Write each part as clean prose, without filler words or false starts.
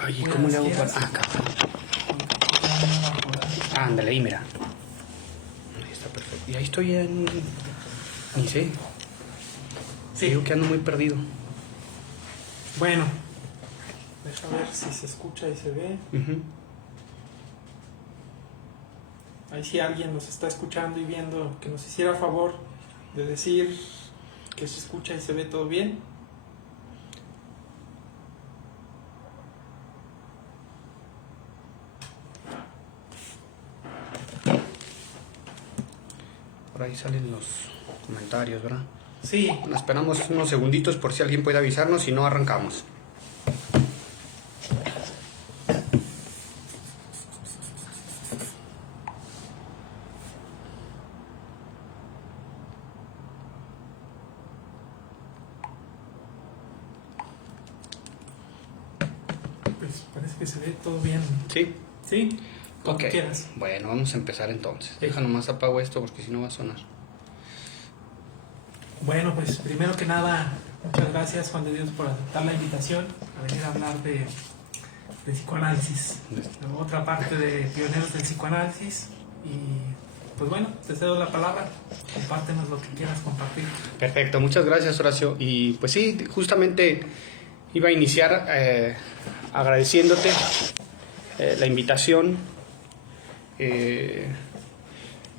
Ay, ¿cómo le hago para...? Ah, cabrón. Ándale, ahí, mira. Ahí está perfecto. Y ahí estoy en... Ni sé. Sí. Digo que ando muy perdido. Bueno, deja ver si se escucha y se ve. Uh-huh. Ahí si alguien nos está escuchando y viendo, que nos hiciera favor de decir que se escucha y se ve todo bien. Por ahí salen los comentarios, ¿verdad? Sí, Bueno, esperamos unos segunditos por si alguien puede avisarnos, si no arrancamos. pues parece que se ve todo bien. ¿Sí? Sí, como Ok. quieras. Bueno, vamos a empezar entonces. Deja nomás apago esto porque si no va a sonar. Bueno, pues primero que nada, muchas gracias Juan de Dios por aceptar la invitación a venir a hablar de psicoanálisis, de otra parte de pioneros del psicoanálisis. Y pues bueno, te cedo la palabra, compártenos lo que quieras compartir. Perfecto, muchas gracias, Horacio. Y pues sí, justamente iba a iniciar agradeciéndote la invitación en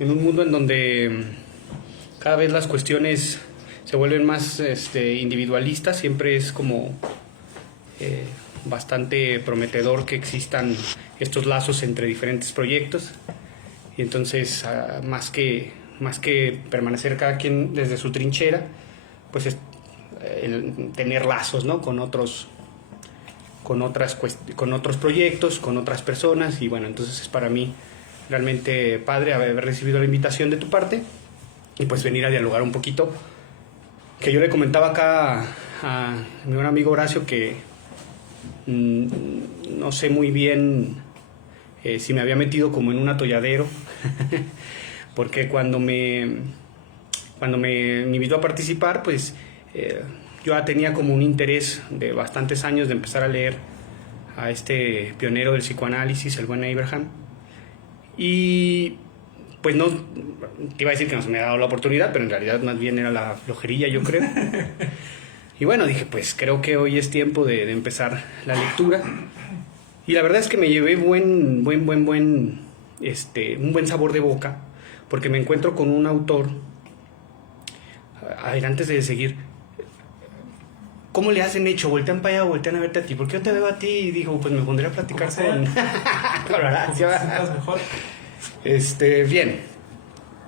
un mundo en donde cada vez las cuestiones se vuelven más individualistas. Siempre es como bastante prometedor que existan estos lazos entre diferentes proyectos. Y entonces, más que permanecer cada quien desde su trinchera, pues es el tener lazos, ¿no? con otros proyectos, con otras personas. Y bueno, entonces es para mí realmente padre haber recibido la invitación de tu parte y pues venir a dialogar un poquito. Que yo le comentaba acá a mi buen amigo Horacio que no sé muy bien si me había metido como en un atolladero porque cuando me invitó a participar, pues yo ya tenía como un interés de bastantes años de empezar a leer a este pionero del psicoanálisis, el buen Abraham, y pues no, te iba a decir que no se me había dado la oportunidad, pero en realidad más bien era la flojería, yo creo. Y bueno, dije, pues creo que hoy es tiempo de empezar la lectura. Y la verdad es que me llevé un buen sabor de boca, porque me encuentro con un autor. A ver, antes de seguir, ¿cómo le hacen hecho? Voltean para allá, voltean a verte a ti. ¿Por qué yo te veo a ti? Y digo, pues me pondré a platicar con Horacio. Mejor. Bien.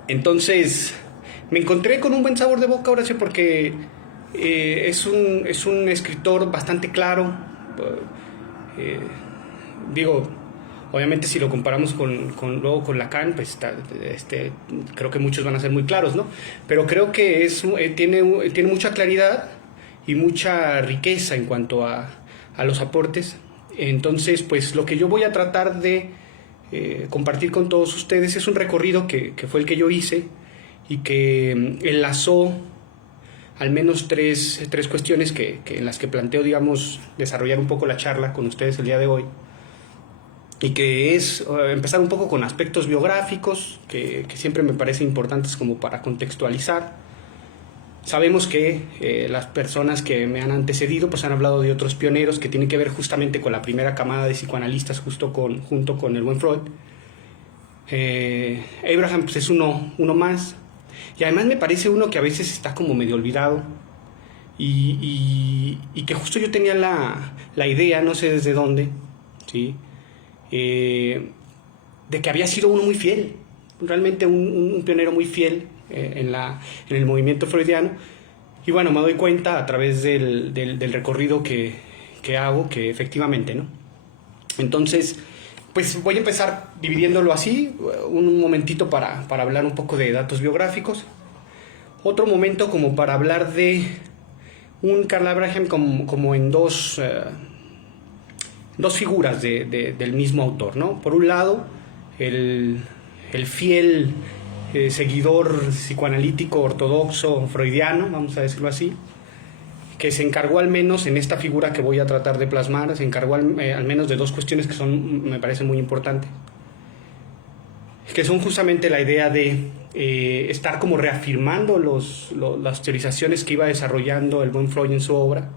Entonces, me encontré con un buen sabor de boca, Horacio, porque es un escritor bastante claro. Digo, obviamente si lo comparamos luego con Lacan, pues creo que muchos van a ser muy claros, ¿no? Pero creo que tiene mucha claridad y mucha riqueza en cuanto a los aportes. Entonces, pues lo que yo voy a tratar de compartir con todos ustedes es un recorrido que fue el que yo hice y que enlazó al menos tres cuestiones en las que planteo, digamos, desarrollar un poco la charla con ustedes el día de hoy. Y que es empezar un poco con aspectos biográficos, que siempre me parecen importantes como para contextualizar. Sabemos que las personas que me han antecedido pues han hablado de otros pioneros que tienen que ver justamente con la primera camada de psicoanalistas junto con el buen Freud. Abraham pues es uno más. Y además me parece uno que a veces está como medio olvidado. Y que justo yo tenía la idea, no sé desde dónde, ¿sí? De que había sido uno muy fiel, realmente un pionero muy fiel en el movimiento freudiano. Y bueno, me doy cuenta a través del recorrido que hago que efectivamente, ¿no? Entonces, pues voy a empezar dividiéndolo así, un momentito para hablar un poco de datos biográficos, otro momento como para hablar de un Karl Abraham como en dos figuras del mismo autor, ¿no? Por un lado, el fiel seguidor psicoanalítico ortodoxo freudiano, vamos a decirlo así, que se encargó al menos en esta figura que voy a tratar de plasmar, se encargó al menos de dos cuestiones que me parecen muy importantes, que son justamente la idea de estar como reafirmando las teorizaciones que iba desarrollando el buen Freud en su obra,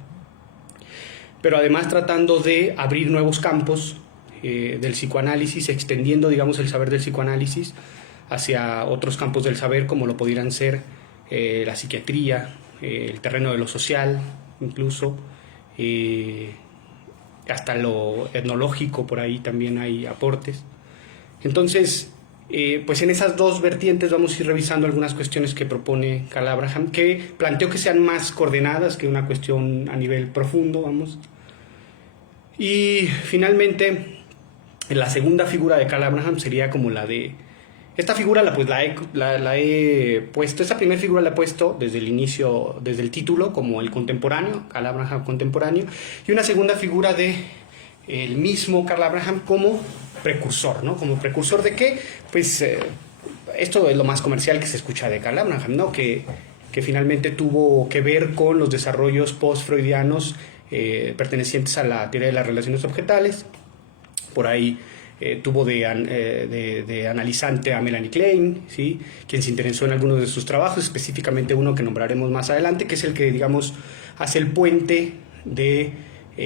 pero además tratando de abrir nuevos campos del psicoanálisis, extendiendo, digamos, el saber del psicoanálisis hacia otros campos del saber, como lo pudieran ser la psiquiatría, el terreno de lo social, incluso, hasta lo etnológico, por ahí también hay aportes. Entonces, pues en esas dos vertientes vamos a ir revisando algunas cuestiones que propone Karl Abraham, que planteo que sean más coordenadas que una cuestión a nivel profundo, vamos. Y finalmente, la segunda figura de Karl Abraham sería como la de... Esta figura la he puesto, esta primera figura la he puesto desde el inicio, desde el título, como el contemporáneo, Karl Abraham contemporáneo, y una segunda figura de el mismo Karl Abraham como precursor, ¿no? ¿Como precursor de qué? Pues esto es lo más comercial que se escucha de Karl Abraham, ¿no? Que finalmente tuvo que ver con los desarrollos post-freudianos pertenecientes a la teoría de las relaciones objetales. Por ahí tuvo de analizante a Melanie Klein, ¿sí? Quien se interesó en algunos de sus trabajos, específicamente uno que nombraremos más adelante, que es el que, digamos, hace el puente de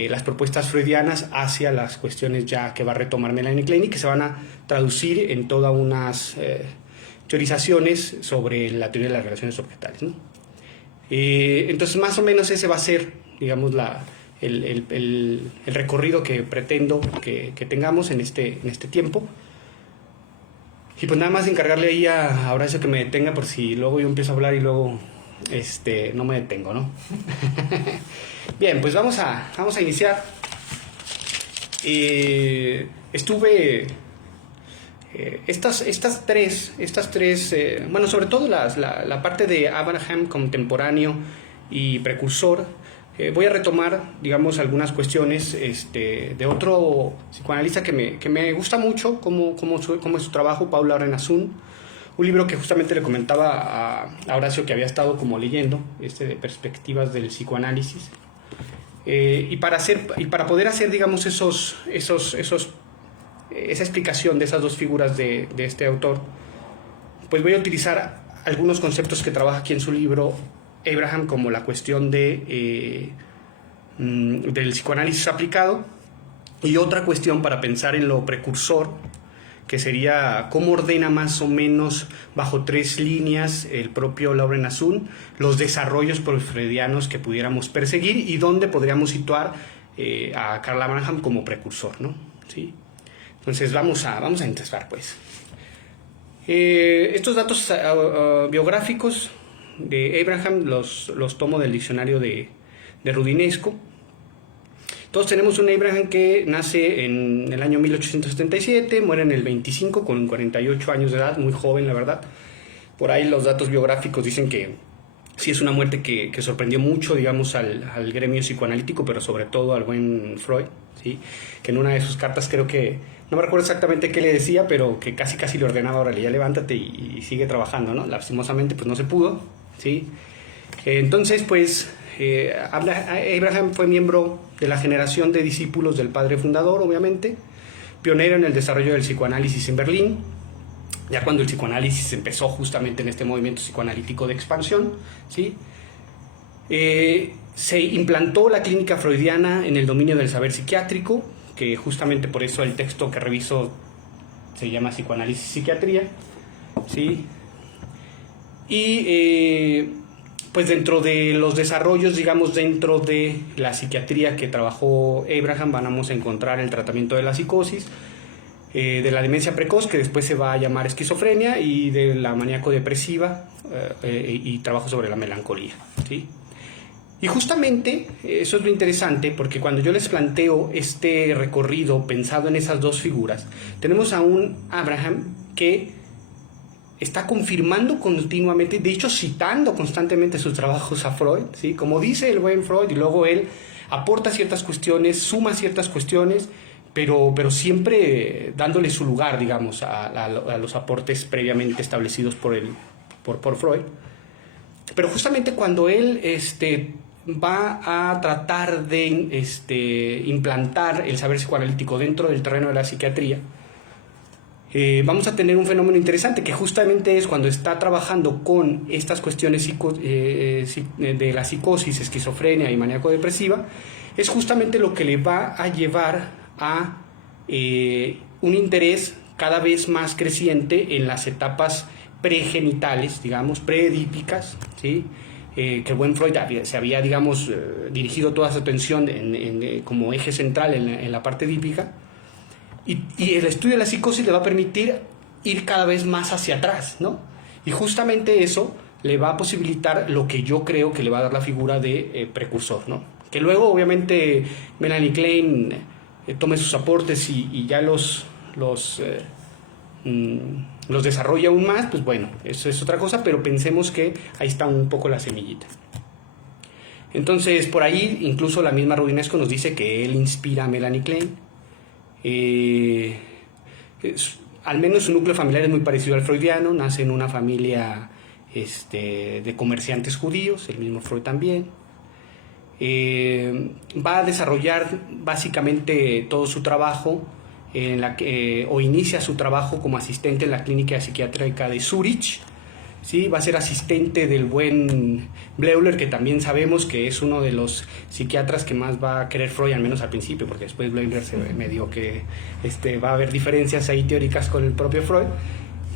las propuestas freudianas hacia las cuestiones ya que va a retomar Melanie Klein y que se van a traducir en todas unas teorizaciones sobre la teoría de las relaciones objetales, ¿no? Entonces, más o menos ese va a ser, digamos, el recorrido que pretendo que tengamos en este tiempo. Y pues nada más encargarle ahí a Horacio que me detenga por si luego yo empiezo a hablar y luego no me detengo, ¿no? Bien, pues vamos a iniciar. Estuve... Estas tres bueno, sobre todo la parte de Abraham contemporáneo y precursor, voy a retomar, digamos, algunas cuestiones de otro psicoanalista que me gusta mucho, como es su trabajo, Paul Laurent-Assun, un libro que justamente le comentaba a Horacio que había estado como leyendo, de Perspectivas del Psicoanálisis, y para poder hacer, digamos, esa explicación de esas dos figuras de este autor, pues voy a utilizar algunos conceptos que trabaja aquí en su libro Abraham, como la cuestión del psicoanálisis aplicado, y otra cuestión para pensar en lo precursor, que sería cómo ordena más o menos bajo tres líneas el propio Laurent-Assun los desarrollos freudianos que pudiéramos perseguir y dónde podríamos situar a Karl Abraham como precursor, ¿no? ¿Sí? Entonces vamos a empezar, pues. Estos datos biográficos de Abraham los tomo del diccionario de Rudinesco. Todos tenemos un Abraham que nace en el año 1877, muere en el 25 con 48 años de edad, muy joven, la verdad. Por ahí los datos biográficos dicen que sí es una muerte que sorprendió mucho, digamos, al gremio psicoanalítico, pero sobre todo al buen Freud, ¿sí? Que en una de sus cartas creo que, no me recuerdo exactamente qué le decía, pero que casi le ordenaba, órale, ya levántate y sigue trabajando, ¿no? Lastimosamente, pues no se pudo, ¿sí? Entonces, pues, Abraham fue miembro de la generación de discípulos del padre fundador, obviamente, pionero en el desarrollo del psicoanálisis en Berlín, ya cuando el psicoanálisis empezó justamente en este movimiento psicoanalítico de expansión, ¿sí? Se implantó la clínica freudiana en el dominio del saber psiquiátrico, que justamente por eso el texto que reviso se llama Psicoanálisis y Psiquiatría, ¿sí? Y pues dentro de los desarrollos, digamos, dentro de la psiquiatría que trabajó Abraham, vamos a encontrar el tratamiento de la psicosis, de la demencia precoz, que después se va a llamar esquizofrenia, y de la maníaco-depresiva, y trabajo sobre la melancolía, ¿sí? Y justamente eso es lo interesante, porque cuando yo les planteo este recorrido pensado en esas dos figuras, tenemos a un Abraham que está confirmando continuamente, de hecho citando constantemente sus trabajos a Freud, ¿sí? Como dice el buen Freud, y luego él aporta ciertas cuestiones, suma ciertas cuestiones, pero siempre dándole su lugar, digamos, a los aportes previamente establecidos por Freud. Pero justamente cuando él va a tratar de implantar el saber psicoanalítico dentro del terreno de la psiquiatría, vamos a tener un fenómeno interesante que justamente es cuando está trabajando con estas cuestiones de la psicosis, esquizofrenia y maníaco-depresiva, es justamente lo que le va a llevar a un interés cada vez más creciente en las etapas pregenitales, digamos, preedípicas, ¿sí? Que el buen Freud se había, digamos, dirigido toda su atención como eje central en la parte edípica, y el estudio de la psicosis le va a permitir ir cada vez más hacia atrás, ¿no? Y justamente eso le va a posibilitar lo que yo creo que le va a dar la figura de precursor, ¿no? Que luego, obviamente, Melanie Klein tome sus aportes y ya los desarrolla aún más, pues bueno, eso es otra cosa, pero pensemos que ahí está un poco la semillita. Entonces, por ahí, incluso la misma Roudinesco nos dice que él inspira a Melanie Klein. Al menos su núcleo familiar es muy parecido al freudiano, nace en una familia de comerciantes judíos, el mismo Freud también. Va a desarrollar básicamente todo su trabajo o inicia su trabajo como asistente en la clínica psiquiátrica de Zúrich, ¿sí? Va a ser asistente del buen Bleuler, que también sabemos que es uno de los psiquiatras que más va a querer Freud, al menos al principio, porque después Bleuler se medio que va a haber diferencias ahí teóricas con el propio Freud,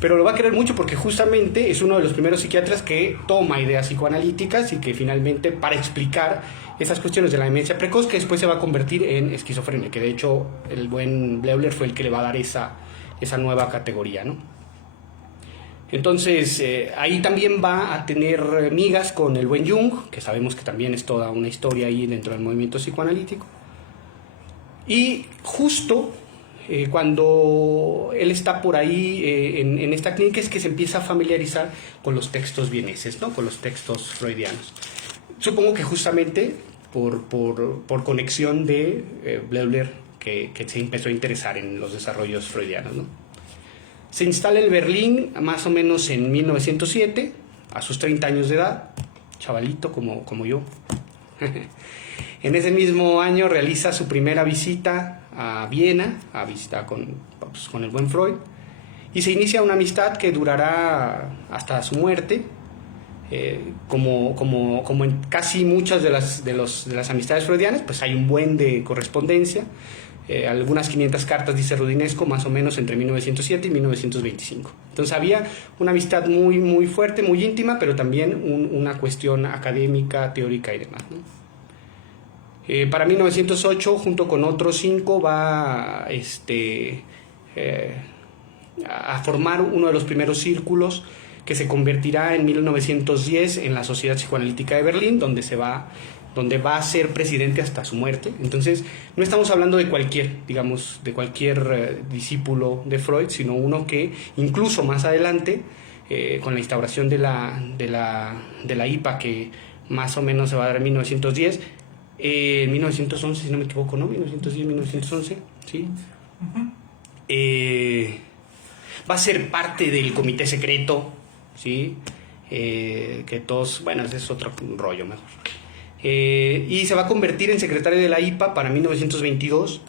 pero lo va a querer mucho porque justamente es uno de los primeros psiquiatras que toma ideas psicoanalíticas y que finalmente, para explicar esas cuestiones de la demencia precoz, que después se va a convertir en esquizofrenia, que de hecho el buen Bleuler fue el que le va a dar esa nueva categoría, ¿no? Entonces, ahí también va a tener migas con el buen Jung, que sabemos que también es toda una historia ahí dentro del movimiento psicoanalítico. Y justo cuando él está por ahí en esta clínica es que se empieza a familiarizar con los textos vieneses, ¿no? Con los textos freudianos. Supongo que justamente por conexión de Bleuler, que se empezó a interesar en los desarrollos freudianos, ¿no? Se instala en Berlín más o menos en 1907, a sus 30 años de edad, chavalito como yo. En ese mismo año realiza su primera visita a Viena, a visitar con el buen Freud, y se inicia una amistad que durará hasta su muerte, como en casi muchas de las amistades freudianas, pues hay un buen de correspondencia. Algunas 500 cartas, dice Roudinesco, más o menos entre 1907 y 1925. Entonces había una amistad muy, muy fuerte, muy íntima, pero también una cuestión académica, teórica y demás, ¿no? Para 1908, junto con otros 5, va a formar uno de los primeros círculos que se convertirá en 1910 en la Sociedad Psicoanalítica de Berlín, donde va a ser presidente hasta su muerte. Entonces, no estamos hablando de cualquier discípulo de Freud, sino uno que incluso más adelante, con la instauración de la IPA, que más o menos se va a dar en 1910, en 1911, si no me equivoco, ¿no? 1910, 1911, ¿sí? Va a ser parte del comité secreto, ¿sí? Que todos, bueno, ese es otro rollo mejor. Y se va a convertir en secretario de la IPA para 1922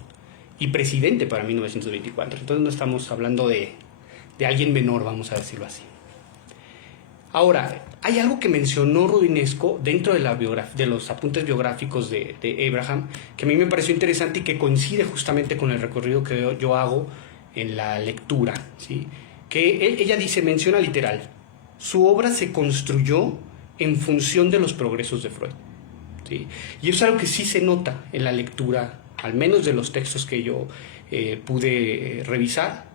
y presidente para 1924. Entonces no estamos hablando de alguien menor, vamos a decirlo así. Ahora, hay algo que mencionó Roudinesco dentro de los apuntes biográficos de Abraham, que a mí me pareció interesante y que coincide justamente con el recorrido que yo hago en la lectura, ¿sí? Que ella menciona literal, su obra se construyó en función de los progresos de Freud, ¿sí? Y eso es algo que sí se nota en la lectura, al menos de los textos que yo pude revisar,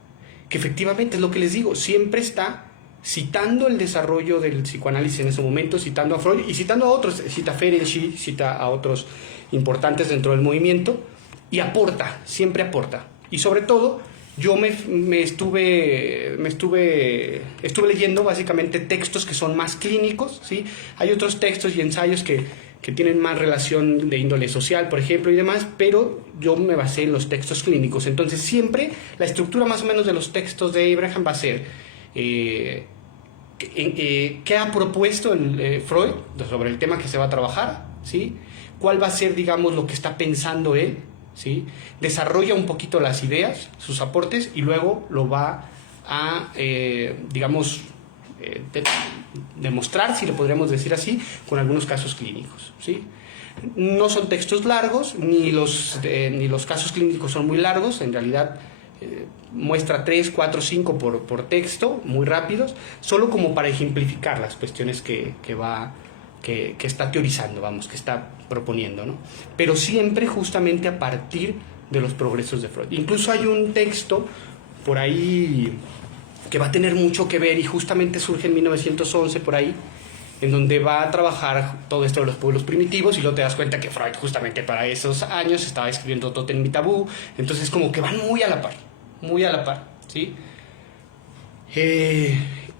que efectivamente es lo que les digo, siempre está citando el desarrollo del psicoanálisis en ese momento, citando a Freud y citando a otros, cita a Ferenczi, cita a otros importantes dentro del movimiento y aporta, siempre aporta. Y sobre todo, yo estuve leyendo básicamente textos que son más clínicos, ¿sí? Hay otros textos y ensayos que tienen más relación de índole social, por ejemplo, y demás, pero yo me basé en los textos clínicos. Entonces, siempre la estructura más o menos de los textos de Abraham va a ser ¿qué ha propuesto Freud sobre el tema que se va a trabajar? ¿sí? ¿Cuál va a ser, digamos, lo que está pensando él? ¿Sí? Desarrolla un poquito las ideas, sus aportes, y luego lo va a, digamos, demostrar, si lo podríamos decir así, con algunos casos clínicos, ¿sí? No son textos largos, ni los casos clínicos son muy largos, en realidad muestra 3, 4, 5 por texto, muy rápidos, solo como para ejemplificar las cuestiones que está teorizando, vamos, que está proponiendo, ¿no? Pero siempre justamente a partir de los progresos de Freud. Incluso hay un texto por ahí que va a tener mucho que ver y justamente surge en 1911 por ahí, en donde va a trabajar todo esto de los pueblos primitivos, y luego te das cuenta que Freud justamente para esos años estaba escribiendo Totem y Tabú, entonces como que van muy a la par, ¿sí?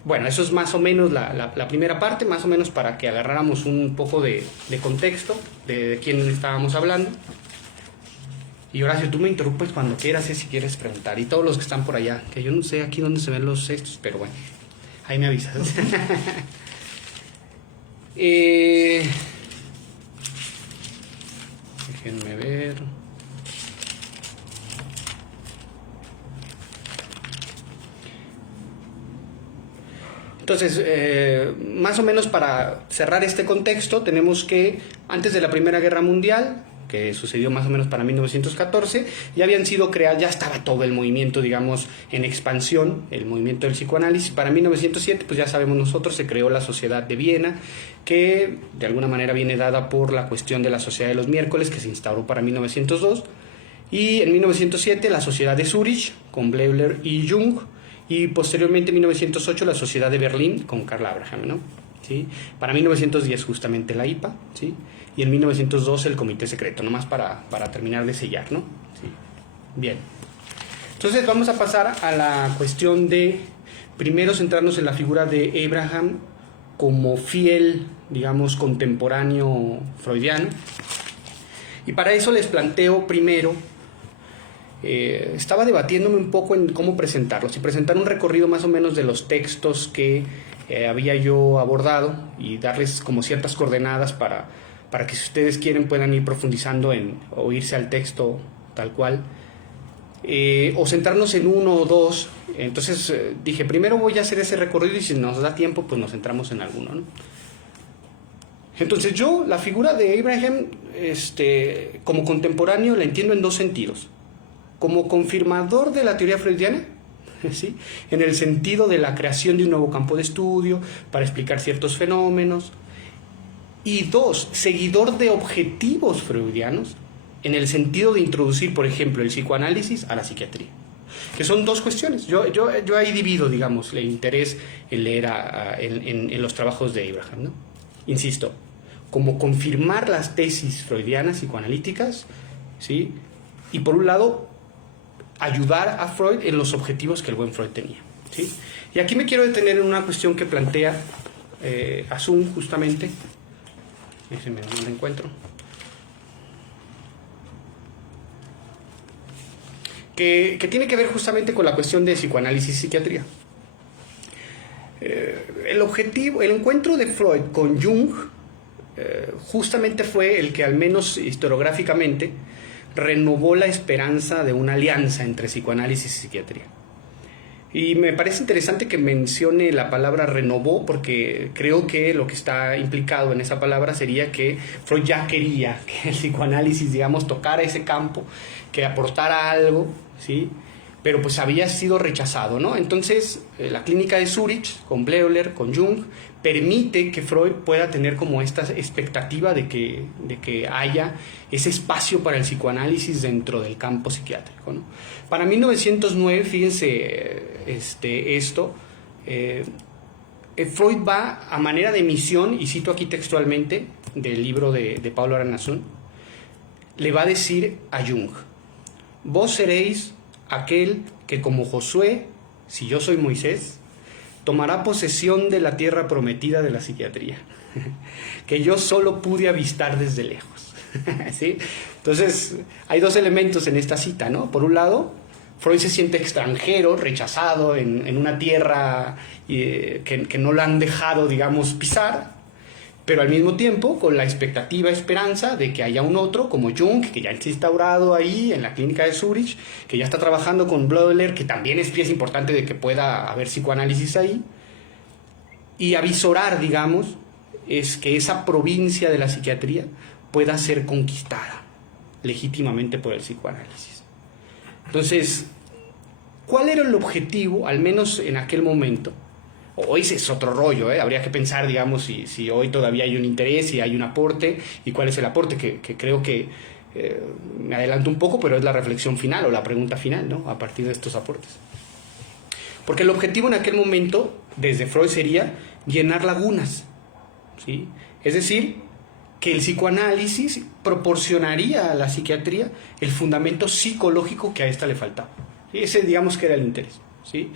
Bueno, eso es más o menos la primera parte, más o menos para que agarráramos un poco de contexto de quién estábamos hablando. Y Horacio, tú me interrumpes cuando quieras, si quieres preguntar, y todos los que están por allá, que yo no sé aquí dónde se ven los estos, pero bueno, ahí me avisas. Déjenme ver. Entonces, más o menos para cerrar este contexto, tenemos que antes de la Primera Guerra Mundial, que sucedió más o menos para 1914, ya habían sido creados, ya estaba todo el movimiento, digamos, en expansión, el movimiento del psicoanálisis. Para 1907, pues ya sabemos nosotros, se creó la Sociedad de Viena, que de alguna manera viene dada por la cuestión de la Sociedad de los Miércoles, que se instauró para 1902, y en 1907 la Sociedad de Zúrich, con Bleuler y Jung, y posteriormente en 1908 la Sociedad de Berlín, con Karl Abraham, ¿no? ¿Sí? Para 1910 justamente la IPA, ¿sí? Y en 1912 el Comité Secreto, nomás para terminar de sellar, ¿no? ¿Sí? Bien. Entonces vamos a pasar a la cuestión de, primero centrarnos en la figura de Abraham como fiel, digamos, contemporáneo freudiano. Y para eso les planteo primero, estaba debatiéndome un poco en cómo presentarlos, y presentar un recorrido más o menos de los textos que había yo abordado, y darles como ciertas coordenadas para que si ustedes quieren puedan ir profundizando o irse al texto tal cual, o centrarnos en uno o dos. Entonces dije, primero voy a hacer ese recorrido y si nos da tiempo pues nos centramos en alguno, ¿no? Entonces yo la figura de Abraham como contemporáneo la entiendo en dos sentidos: como confirmador de la teoría freudiana, ¿sí? En el sentido de la creación de un nuevo campo de estudio para explicar ciertos fenómenos, y dos, seguidor de objetivos freudianos en el sentido de introducir, por ejemplo, el psicoanálisis a la psiquiatría, que son dos cuestiones. Yo ahí divido, digamos, el interés en leer en los trabajos de Abraham, ¿no? Insisto, como confirmar las tesis freudianas psicoanalíticas, ¿sí? Y por un lado ayudar a Freud en los objetivos que el buen Freud tenía, ¿sí? Y aquí me quiero detener en una cuestión que plantea Asum, justamente. Déjenme, no la encuentro. Que tiene que ver justamente con la cuestión de psicoanálisis y psiquiatría. El encuentro de Freud con Jung justamente fue el que, al menos historiográficamente, renovó la esperanza de una alianza entre psicoanálisis y psiquiatría. Y me parece interesante que mencione la palabra renovó, porque creo que lo que está implicado en esa palabra sería que Freud ya quería que el psicoanálisis, digamos, tocara ese campo, que aportara algo, ¿sí? Pero pues había sido rechazado, ¿no? Entonces la clínica de Zúrich, con Bleuler, con Jung, permite que Freud pueda tener como esta expectativa de que haya ese espacio para el psicoanálisis dentro del campo psiquiátrico, ¿no? Para 1909, fíjense Freud va a manera de misión, y cito aquí textualmente del libro de Pablo Aranazún, le va a decir a Jung: vos seréis aquel que, como Josué, si yo soy Moisés, tomará posesión de la tierra prometida de la psiquiatría, que yo solo pude avistar desde lejos. ¿Sí? Entonces, hay dos elementos en esta cita, ¿no? Por un lado, Freud se siente extranjero, rechazado en una tierra que no la han dejado, digamos, pisar, pero al mismo tiempo con la expectativa, esperanza de que haya un otro como Jung, que ya está instaurado ahí en la clínica de Zurich, que ya está trabajando con Blödler, que también es pieza importante de que pueda haber psicoanálisis ahí, y avisorar, digamos, es que esa provincia de la psiquiatría pueda ser conquistada legítimamente por el psicoanálisis. Entonces, ¿cuál era el objetivo, al menos en aquel momento? Hoy es otro rollo, habría que pensar, digamos, si hoy todavía hay un interés, si hay un aporte, y cuál es el aporte, que creo que me adelanto un poco, pero es la reflexión final o la pregunta final, ¿no? A partir de estos aportes. Porque el objetivo en aquel momento, desde Freud, sería llenar lagunas, ¿sí? Es decir, que el psicoanálisis proporcionaría a la psiquiatría el fundamento psicológico que a esta le faltaba. ¿Sí? Ese, digamos, que era el interés, ¿sí?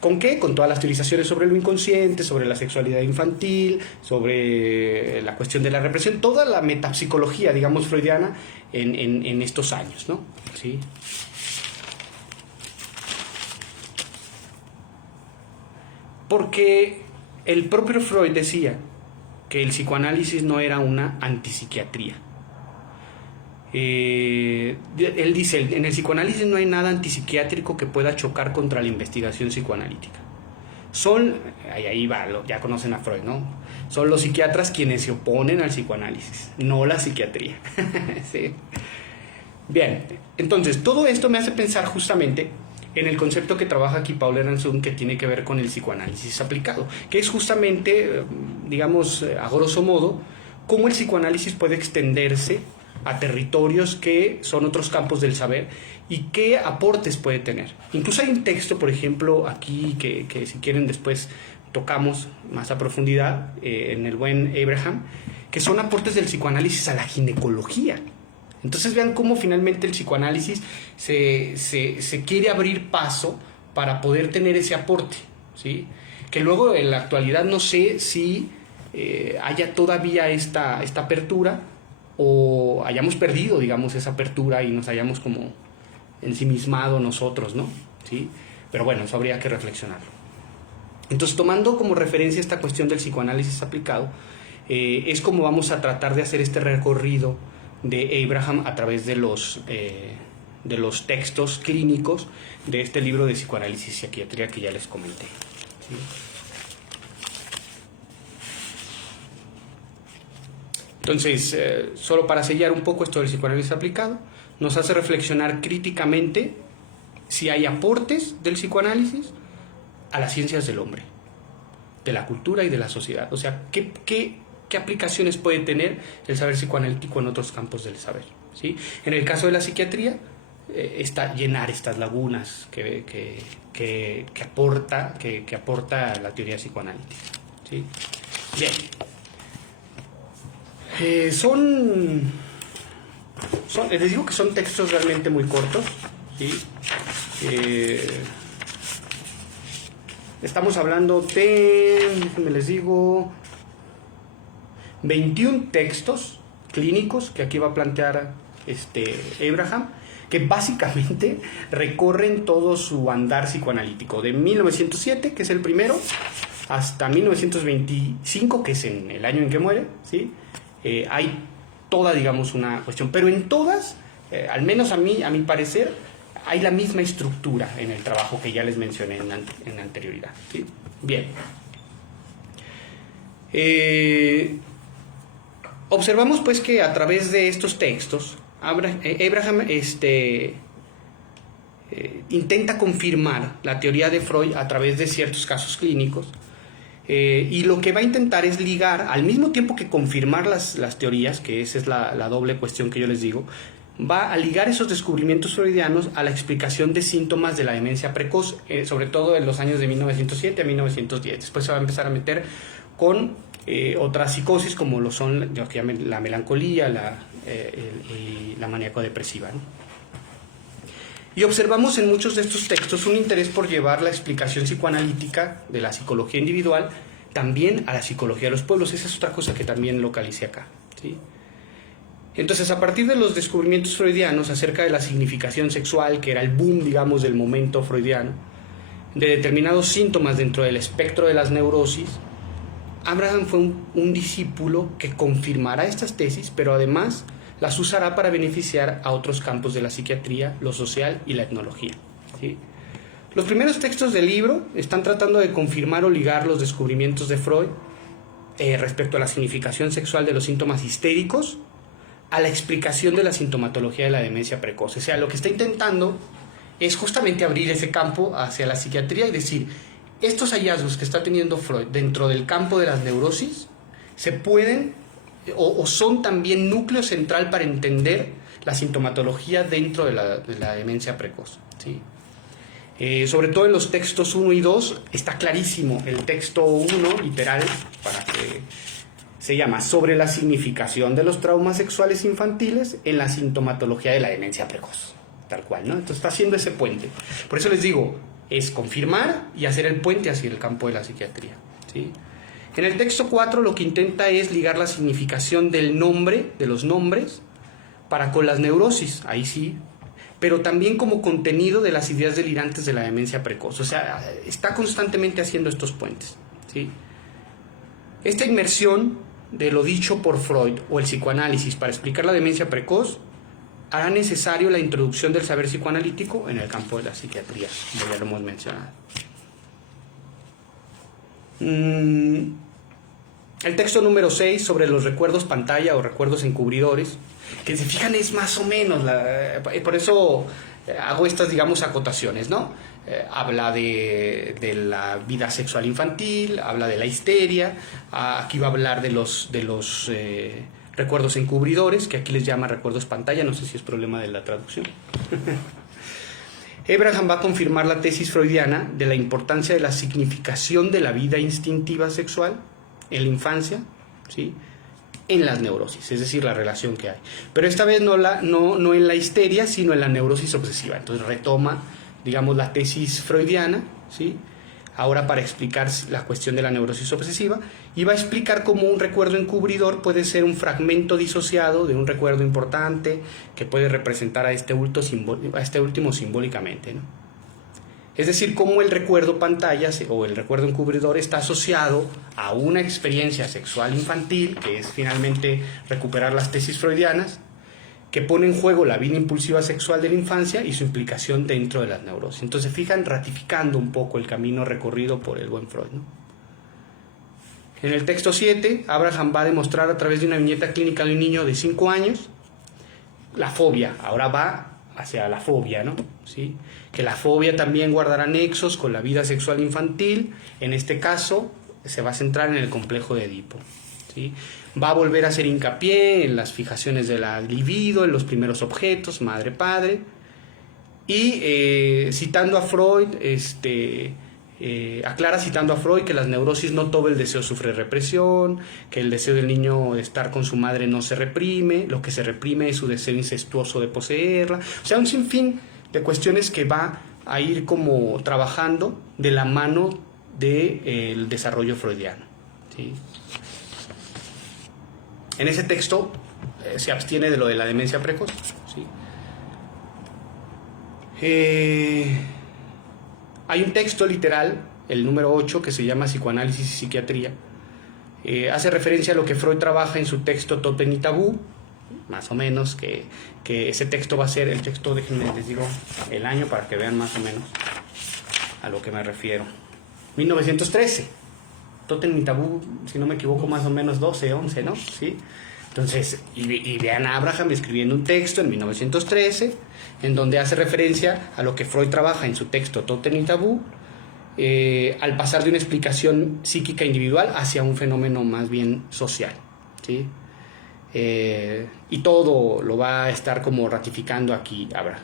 ¿Con qué? Con todas las teorizaciones sobre lo inconsciente, sobre la sexualidad infantil, sobre la cuestión de la represión, toda la metapsicología, digamos, freudiana en estos años, ¿no? ¿Sí? Porque el propio Freud decía que el psicoanálisis no era una antipsiquiatría. Él dice, en el psicoanálisis no hay nada antipsiquiátrico que pueda chocar contra la investigación psicoanalítica. Ahí va, ya conocen a Freud, ¿no? Son los psiquiatras quienes se oponen al psicoanálisis, no la psiquiatría. ¿Sí? Bien, entonces todo esto me hace pensar justamente en el concepto que trabaja aquí Paul Eranzun, que tiene que ver con el psicoanálisis aplicado, que es justamente, digamos, a grosso modo, cómo el psicoanálisis puede extenderse a territorios que son otros campos del saber y qué aportes puede tener. Incluso hay un texto, por ejemplo, aquí que si quieren después tocamos más a profundidad, en el buen Abraham, que son aportes del psicoanálisis a la ginecología. Entonces vean cómo finalmente el psicoanálisis se quiere abrir paso para poder tener ese aporte, ¿sí? Que luego en la actualidad no sé si haya todavía esta apertura o hayamos perdido, digamos, esa apertura y nos hayamos como ensimismado nosotros, ¿no? ¿Sí? Pero bueno, eso habría que reflexionarlo. Entonces, tomando como referencia esta cuestión del psicoanálisis aplicado, es como vamos a tratar de hacer este recorrido de Abraham a través de los textos clínicos de este libro de psicoanálisis y psiquiatría que ya les comenté, ¿sí? Entonces, solo para sellar un poco esto del psicoanálisis aplicado, nos hace reflexionar críticamente si hay aportes del psicoanálisis a las ciencias del hombre, de la cultura y de la sociedad. O sea, ¿qué aplicaciones puede tener el saber psicoanalítico en otros campos del saber? ¿Sí? En el caso de la psiquiatría, está llenar estas lagunas que aporta la teoría psicoanalítica, ¿sí? Bien. Les digo que son textos realmente muy cortos, ¿sí? Estamos hablando de, déjenme les digo, 21 textos clínicos que aquí va a plantear Abraham, que básicamente recorren todo su andar psicoanalítico, de 1907, que es el primero, hasta 1925, que es en el año en que muere, ¿sí? Hay toda, digamos, una cuestión, pero en todas, al menos a mi parecer, hay la misma estructura en el trabajo que ya les mencioné en anterioridad, ¿sí? Bien. Observamos pues que a través de estos textos Abraham intenta confirmar la teoría de Freud a través de ciertos casos clínicos, y lo que va a intentar es ligar, al mismo tiempo que confirmar las teorías, que esa es la doble cuestión que yo les digo, va a ligar esos descubrimientos freudianos a la explicación de síntomas de la demencia precoz, sobre todo en los años de 1907 a 1910. Después se va a empezar a meter con otras psicosis como lo son la melancolía, y la maníaco-depresiva, ¿no? Y observamos en muchos de estos textos un interés por llevar la explicación psicoanalítica de la psicología individual también a la psicología de los pueblos. Esa es otra cosa que también localicé acá, ¿sí? Entonces, a partir de los descubrimientos freudianos acerca de la significación sexual, que era el boom, digamos, del momento freudiano, de determinados síntomas dentro del espectro de las neurosis, Abraham fue un discípulo que confirmará estas tesis, pero además las usará para beneficiar a otros campos de la psiquiatría, lo social y la etnología, ¿sí? Los primeros textos del libro están tratando de confirmar o ligar los descubrimientos de Freud respecto a la significación sexual de los síntomas histéricos a la explicación de la sintomatología de la demencia precoz. O sea, lo que está intentando es justamente abrir ese campo hacia la psiquiatría y decir, estos hallazgos que está teniendo Freud dentro del campo de las neurosis se pueden o son también núcleo central para entender la sintomatología dentro de la demencia precoz, ¿sí? Sobre todo en los textos 1 y 2 está clarísimo. El texto 1, literal, para que se llama Sobre la significación de los traumas sexuales infantiles en la sintomatología de la demencia precoz, tal cual, ¿no? Entonces está haciendo ese puente. Por eso les digo, es confirmar y hacer el puente hacia el campo de la psiquiatría, ¿sí? En el texto 4 lo que intenta es ligar la significación del nombre, de los nombres, para con las neurosis, ahí sí, pero también como contenido de las ideas delirantes de la demencia precoz. O sea, está constantemente haciendo estos puentes, ¿sí? Esta inmersión de lo dicho por Freud o el psicoanálisis para explicar la demencia precoz hará necesario la introducción del saber psicoanalítico en el campo de la psiquiatría, como ya lo hemos mencionado. El texto número 6 sobre los recuerdos pantalla o recuerdos encubridores, que se fijan es más o menos, por eso hago estas, digamos, acotaciones, ¿no? Habla de la vida sexual infantil, habla de la histeria, aquí va a hablar de los recuerdos encubridores, que aquí les llama recuerdos pantalla, no sé si es problema de la traducción. Abraham va a confirmar la tesis freudiana de la importancia de la significación de la vida instintiva sexual en la infancia, ¿sí?, en las neurosis, es decir, la relación que hay. Pero esta vez no en la histeria, sino en la neurosis obsesiva. Entonces retoma, digamos, la tesis freudiana, ¿sí?, ahora para explicar la cuestión de la neurosis obsesiva, y va a explicar cómo un recuerdo encubridor puede ser un fragmento disociado de un recuerdo importante que puede representar a este último simbólicamente, ¿no? Es decir, cómo el recuerdo pantalla o el recuerdo encubridor está asociado a una experiencia sexual infantil, que es finalmente recuperar las tesis freudianas, que pone en juego la vida impulsiva sexual de la infancia y su implicación dentro de las neurosis. Entonces, fijan, ratificando un poco el camino recorrido por el buen Freud, ¿no? En el texto 7, Abraham va a demostrar a través de una viñeta clínica de un niño de 5 años la fobia. Ahora va hacia la fobia, ¿no? ¿Sí? Que la fobia también guardará nexos con la vida sexual infantil. En este caso se va a centrar en el complejo de Edipo, ¿sí? Va a volver a hacer hincapié en las fijaciones de la libido, en los primeros objetos, madre-padre, y citando a Freud, aclara citando a Freud que las neurosis no todo el deseo sufre represión, que el deseo del niño de estar con su madre no se reprime, lo que se reprime es su deseo incestuoso de poseerla. O sea, un sinfín de cuestiones que va a ir como trabajando de la mano del desarrollo freudiano, ¿sí? En ese texto se abstiene de lo de la demencia precoz, ¿sí? Hay un texto literal, el número 8, que se llama Psicoanálisis y Psiquiatría. Hace referencia a lo que Freud trabaja en su texto Totem y Tabú, más o menos, que ese texto va a ser el texto, déjenme les digo el año para que vean más o menos a lo que me refiero. 1913. Totem y Tabú, si no me equivoco, más o menos 12, 11, ¿no? ¿Sí? Entonces, y vean a Abraham escribiendo un texto en 1913, en donde hace referencia a lo que Freud trabaja en su texto Totem y Tabú, al pasar de una explicación psíquica individual hacia un fenómeno más bien social, ¿sí? Y todo lo va a estar como ratificando aquí Abraham.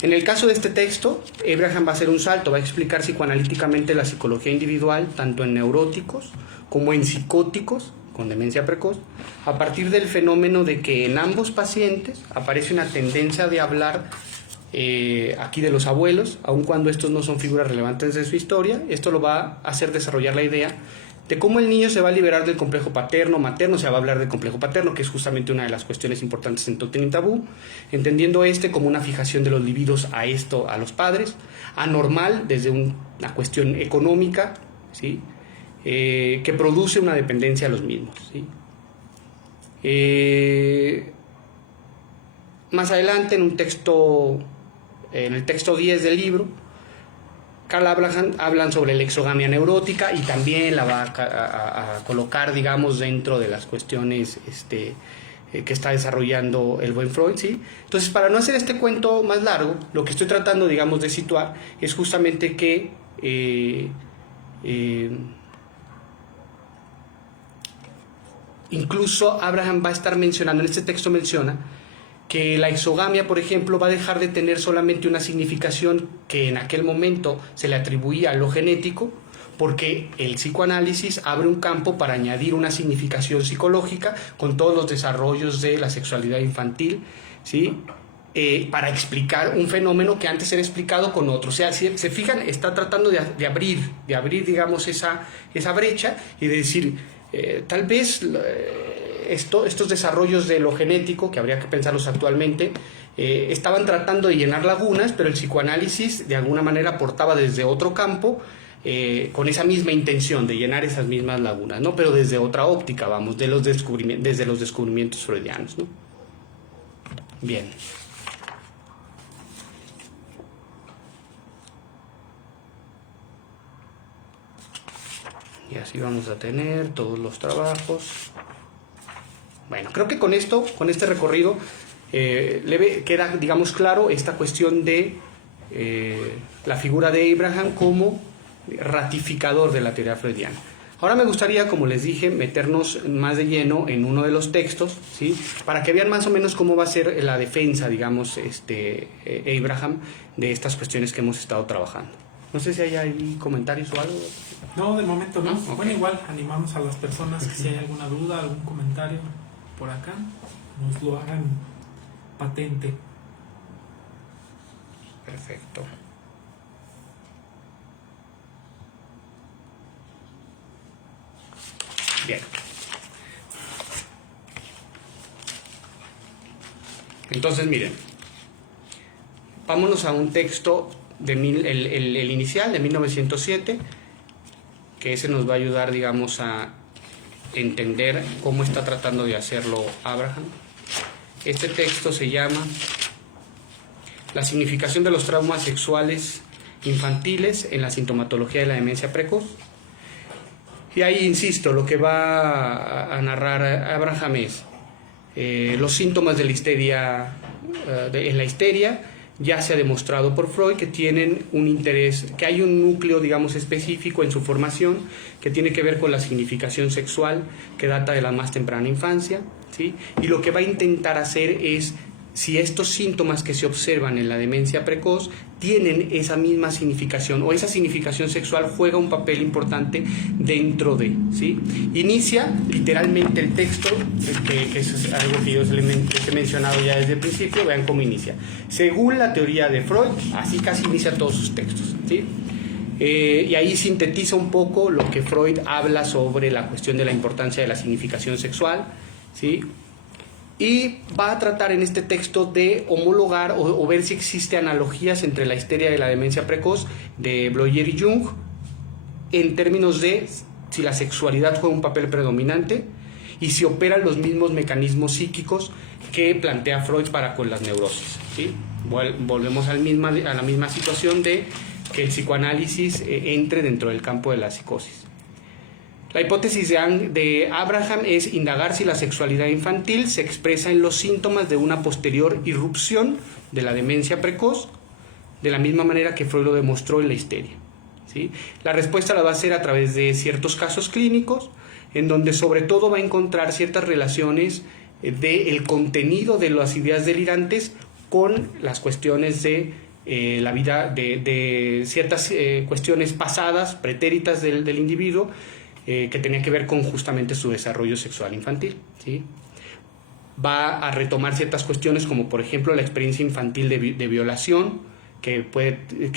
En el caso de este texto, Abraham va a hacer un salto, va a explicar psicoanalíticamente la psicología individual, tanto en neuróticos como en psicóticos con demencia precoz, a partir del fenómeno de que en ambos pacientes aparece una tendencia de hablar aquí de los abuelos, aun cuando estos no son figuras relevantes de su historia. Esto lo va a hacer desarrollar la idea de cómo el niño se va a liberar del complejo paterno-materno. Se va a hablar del complejo paterno, que es justamente una de las cuestiones importantes en Totem y Tabú, entendiendo como una fijación de los libidos a los padres, anormal desde una cuestión económica, ¿sí? Que produce una dependencia a los mismos, ¿sí? Más adelante, en el texto 10 del libro, Karl Abraham hablan sobre la exogamia neurótica y también la va a colocar, digamos, dentro de las cuestiones que está desarrollando el buen Freud, ¿sí? Entonces, para no hacer este cuento más largo, lo que estoy tratando, digamos, de situar es justamente que incluso Abraham va a estar mencionando, en este texto menciona, que la exogamia, por ejemplo, va a dejar de tener solamente una significación que en aquel momento se le atribuía a lo genético, porque el psicoanálisis abre un campo para añadir una significación psicológica con todos los desarrollos de la sexualidad infantil, ¿sí? Para explicar un fenómeno que antes era explicado con otro. O sea, si se fijan, está tratando de abrir, digamos, esa brecha y de decir, tal vez estos desarrollos de lo genético, que habría que pensarlos actualmente, estaban tratando de llenar lagunas, pero el psicoanálisis de alguna manera aportaba desde otro campo, con esa misma intención de llenar esas mismas lagunas, ¿no? Pero desde otra óptica, vamos, desde los descubrimientos freudianos, ¿no? Bien. Y así vamos a tener todos los trabajos. Bueno, creo que con este recorrido, queda, digamos, claro esta cuestión de la figura de Abraham como ratificador de la teoría freudiana. Ahora me gustaría, como les dije, meternos más de lleno en uno de los textos, ¿sí? Para que vean más o menos cómo va a ser la defensa, digamos, Abraham, de estas cuestiones que hemos estado trabajando. No sé si hay comentarios o algo. No, de momento no. Okay. Bueno, igual animamos a las personas que si hay alguna duda, algún comentario por acá, nos lo hagan patente. Perfecto. Bien. Entonces, miren, vámonos a un texto el inicial de 1907, que ese nos va a ayudar, digamos, a entender cómo está tratando de hacerlo Abraham. Este texto se llama La significación de los traumas sexuales infantiles en la sintomatología de la demencia precoz. Y ahí, insisto, lo que va a narrar Abraham es los síntomas de la histeria, en la histeria. Ya se ha demostrado por Freud que tienen un interés, que hay un núcleo, digamos, específico en su formación que tiene que ver con la significación sexual que data de la más temprana infancia, ¿sí? Y lo que va a intentar hacer es, si estos síntomas que se observan en la demencia precoz tienen esa misma significación o esa significación sexual juega un papel importante dentro de, ¿sí? Inicia literalmente el texto, que es algo que yo les he mencionado ya desde el principio. Vean cómo inicia. Según la teoría de Freud, así casi inicia todos sus textos, ¿sí? Y ahí sintetiza un poco lo que Freud habla sobre la cuestión de la importancia de la significación sexual, ¿sí? Y va a tratar en este texto de homologar o ver si existe analogías entre la histeria y la demencia precoz de Bleuler y Jung en términos de si la sexualidad juega un papel predominante y si operan los mismos mecanismos psíquicos que plantea Freud para con las neurosis, ¿sí? Volvemos a la misma situación de que el psicoanálisis entre dentro del campo de la psicosis. La hipótesis de Abraham es indagar si la sexualidad infantil se expresa en los síntomas de una posterior irrupción de la demencia precoz, de la misma manera que Freud lo demostró en la histeria, ¿sí? La respuesta la va a hacer a través de ciertos casos clínicos, en donde sobre todo va a encontrar ciertas relaciones del contenido de las ideas delirantes con las cuestiones de la vida, de ciertas cuestiones pasadas, pretéritas del individuo, que tenía que ver con justamente su desarrollo sexual infantil, ¿sí? Va a retomar ciertas cuestiones como por ejemplo la experiencia infantil de violación, que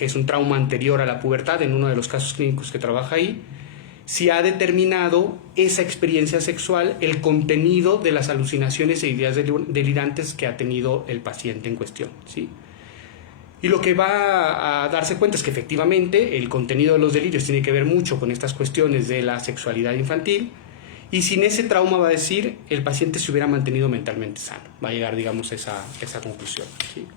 es un trauma anterior a la pubertad en uno de los casos clínicos que trabaja ahí, si ha determinado esa experiencia sexual, el contenido de las alucinaciones e ideas delirantes que ha tenido el paciente en cuestión, ¿sí? Y lo que va a darse cuenta es que efectivamente el contenido de los delirios tiene que ver mucho con estas cuestiones de la sexualidad infantil, y sin ese trauma, va a decir, el paciente se hubiera mantenido mentalmente sano. Va a llegar, digamos, a esa conclusión, ¿sí?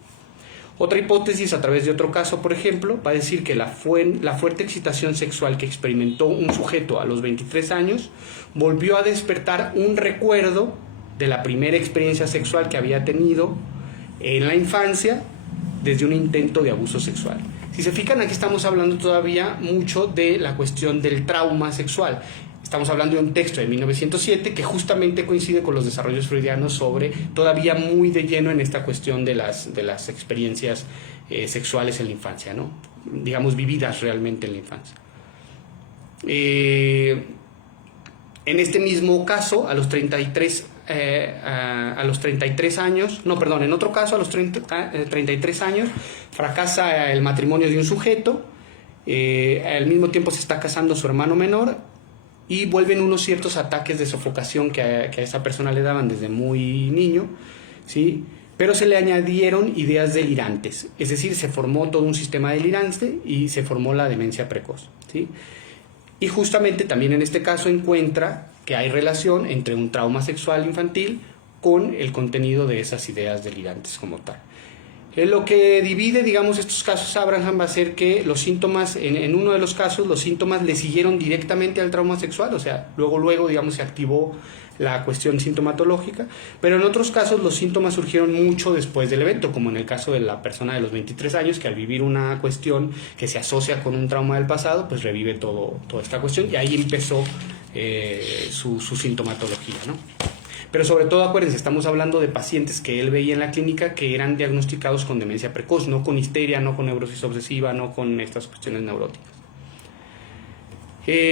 Otra hipótesis, a través de otro caso, por ejemplo, va a decir que la fuerte excitación sexual que experimentó un sujeto a los 23 años volvió a despertar un recuerdo de la primera experiencia sexual que había tenido en la infancia desde un intento de abuso sexual. Si se fijan, aquí estamos hablando todavía mucho de la cuestión del trauma sexual. Estamos hablando de un texto de 1907 que justamente coincide con los desarrollos freudianos sobre, todavía muy de lleno en esta cuestión de las experiencias sexuales en la infancia, ¿no? Digamos, vividas realmente en la infancia. En este mismo caso, a los 33 años, no, perdón, en otro caso, a los 33 años, fracasa el matrimonio de un sujeto, al mismo tiempo se está casando su hermano menor, y vuelven unos ciertos ataques de sofocación que a esa persona le daban desde muy niño, ¿sí? Pero se le añadieron ideas delirantes, es decir, se formó todo un sistema delirante y se formó la demencia precoz, ¿sí? Y justamente también en este caso encuentra que hay relación entre un trauma sexual infantil con el contenido de esas ideas delirantes como tal. Lo que divide, digamos, estos casos a Abraham va a ser que los síntomas, en uno de los casos, los síntomas le siguieron directamente al trauma sexual, o sea, luego, digamos, se activó la cuestión sintomatológica, pero en otros casos los síntomas surgieron mucho después del evento, como en el caso de la persona de los 23 años, que al vivir una cuestión que se asocia con un trauma del pasado, pues revive toda esta cuestión, y ahí empezó su sintomatología, ¿no? Pero sobre todo, acuérdense, estamos hablando de pacientes que él veía en la clínica que eran diagnosticados con demencia precoz, no con histeria, no con neurosis obsesiva, no con estas cuestiones neuróticas.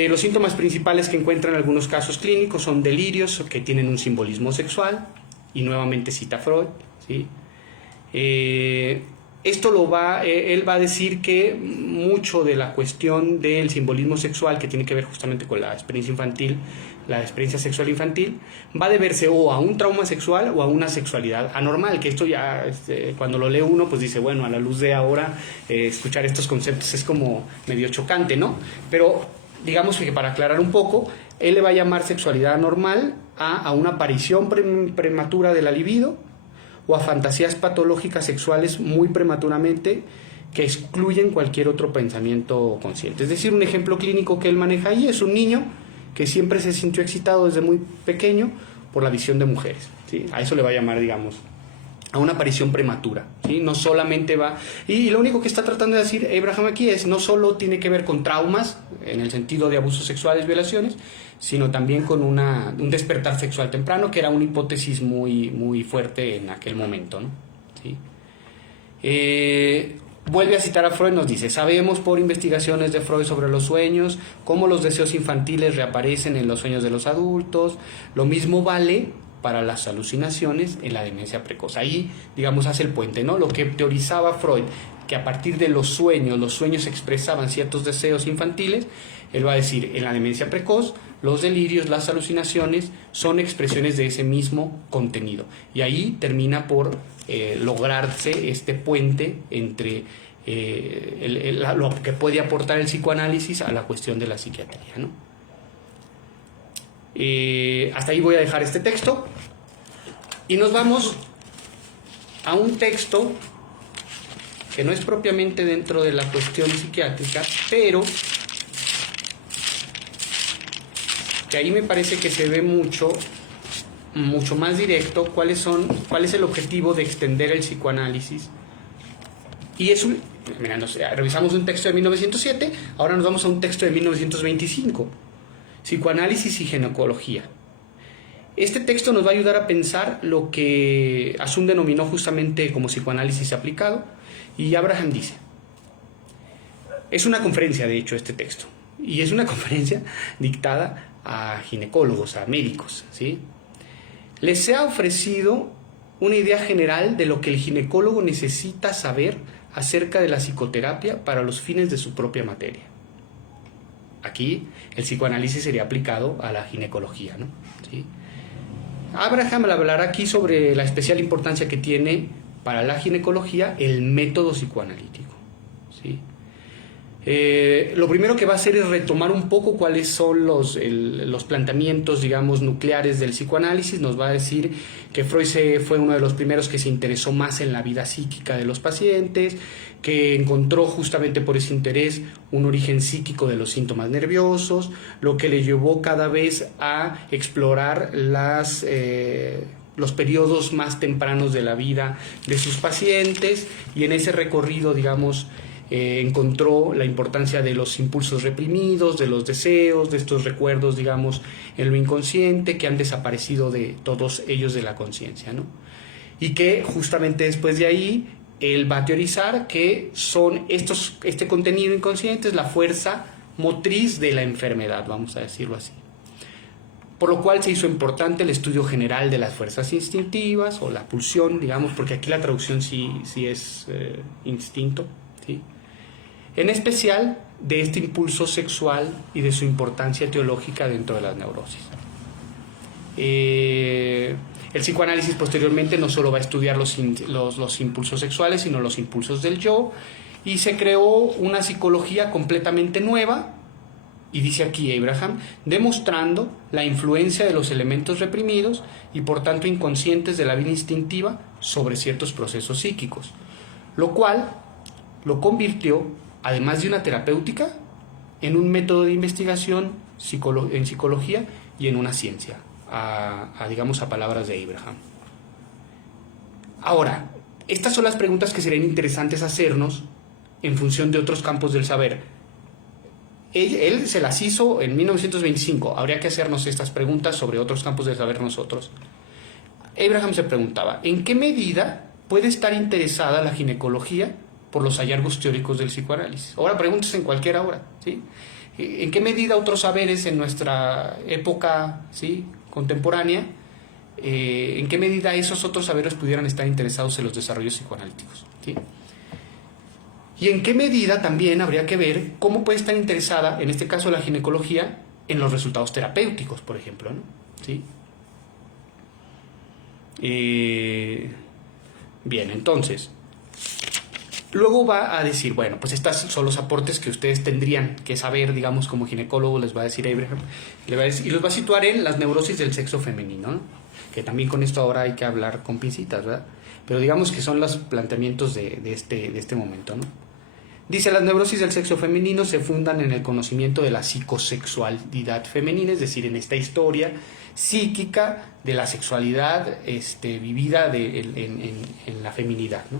Los síntomas principales que encuentran en algunos casos clínicos son delirios que tienen un simbolismo sexual, y nuevamente cita Freud, ¿sí? Esto él va a decir que mucho de la cuestión del simbolismo sexual, que tiene que ver justamente con la experiencia infantil, la experiencia sexual infantil, va a deberse o a un trauma sexual o a una sexualidad anormal, que esto ya, cuando lo lee uno, pues dice, bueno, a la luz de ahora, escuchar estos conceptos es como medio chocante, ¿no? Pero digamos que para aclarar un poco, él le va a llamar sexualidad anormal a una aparición prematura de la libido, o a fantasías patológicas sexuales muy prematuramente que excluyen cualquier otro pensamiento consciente. Es decir, un ejemplo clínico que él maneja ahí es un niño que siempre se sintió excitado desde muy pequeño por la visión de mujeres, ¿sí? A eso le va a llamar, digamos, a una aparición prematura, ¿sí? No solamente va... Y lo único que está tratando de decir Abraham aquí es, no solo tiene que ver con traumas, en el sentido de abusos sexuales, violaciones, sino también con un despertar sexual temprano, que era una hipótesis muy, muy fuerte en aquel momento, ¿no? ¿Sí? Vuelve a citar a Freud, nos dice, sabemos por investigaciones de Freud sobre los sueños, cómo los deseos infantiles reaparecen en los sueños de los adultos. Lo mismo vale para las alucinaciones en la demencia precoz. Ahí, digamos, hace el puente, ¿no? Lo que teorizaba Freud, que a partir de los sueños expresaban ciertos deseos infantiles, él va a decir, en la demencia precoz, los delirios, las alucinaciones, son expresiones de ese mismo contenido. Y ahí termina por lograrse este puente entre lo que puede aportar el psicoanálisis a la cuestión de la psiquiatría, ¿no? Hasta ahí voy a dejar este texto y nos vamos a un texto que no es propiamente dentro de la cuestión psiquiátrica, pero que ahí me parece que se ve mucho más directo cuál es el objetivo de extender el psicoanálisis. Y es revisamos un texto de 1907, ahora nos vamos a un texto de 1925, Psicoanálisis y ginecología. Este texto nos va a ayudar a pensar lo que Asum denominó justamente como psicoanálisis aplicado, y Abraham dice, es una conferencia de hecho este texto, y es una conferencia dictada a ginecólogos, a médicos, ¿sí? Les se ha ofrecido una idea general de lo que el ginecólogo necesita saber acerca de la psicoterapia para los fines de su propia materia. aquí el psicoanálisis sería aplicado a la ginecología, ¿no? ¿Sí? Abraham hablará aquí sobre la especial importancia que tiene para la ginecología el método psicoanalítico, ¿sí? Lo primero que va a hacer es retomar un poco cuáles son los planteamientos, digamos, nucleares del psicoanálisis. Nos va a decir que Freud fue uno de los primeros que se interesó más en la vida psíquica de los pacientes, que encontró justamente por ese interés un origen psíquico de los síntomas nerviosos, lo que le llevó cada vez a explorar los periodos más tempranos de la vida de sus pacientes, y en ese recorrido, digamos, encontró la importancia de los impulsos reprimidos, de los deseos, de estos recuerdos, digamos, en lo inconsciente, que han desaparecido de todos ellos de la conciencia, ¿no? Y que justamente después de ahí él va a teorizar que son este contenido inconsciente es la fuerza motriz de la enfermedad, vamos a decirlo así. Por lo cual se hizo importante el estudio general de las fuerzas instintivas o la pulsión, digamos, porque aquí la traducción sí es instinto, ¿sí? En especial de este impulso sexual y de su importancia teológica dentro de las neurosis. El psicoanálisis posteriormente no solo va a estudiar los impulsos sexuales, sino los impulsos del yo, y se creó una psicología completamente nueva, y dice aquí Abraham, demostrando la influencia de los elementos reprimidos y por tanto inconscientes de la vida instintiva sobre ciertos procesos psíquicos, lo cual lo convirtió, además de una terapéutica, en un método de investigación en psicología y en una ciencia, digamos, a palabras de Abraham. Ahora, estas son las preguntas que serían interesantes hacernos en función de otros campos del saber. Él se las hizo en 1925, habría que hacernos estas preguntas sobre otros campos del saber nosotros. Abraham se preguntaba, ¿en qué medida puede estar interesada la ginecología por los hallazgos teóricos del psicoanálisis? Ahora pregúntese en cualquier hora, ¿sí? ¿En qué medida otros saberes en nuestra época, ¿sí?, contemporánea, en qué medida esos otros saberes pudieran estar interesados en los desarrollos psicoanalíticos, ¿sí? Y en qué medida también habría que ver cómo puede estar interesada, en este caso la ginecología, en los resultados terapéuticos, por ejemplo, ¿no? ¿Sí? Bien, entonces, luego va a decir, bueno, pues estos son los aportes que ustedes tendrían que saber, digamos, como ginecólogo, les va a decir Abraham, y los va a situar en las neurosis del sexo femenino, ¿no? Que también con esto ahora hay que hablar con pincitas, ¿verdad? Pero digamos que son los planteamientos de este momento, ¿no? Dice, las neurosis del sexo femenino se fundan en el conocimiento de la psicosexualidad femenina, es decir, en esta historia psíquica de la sexualidad vivida en la feminidad, ¿no?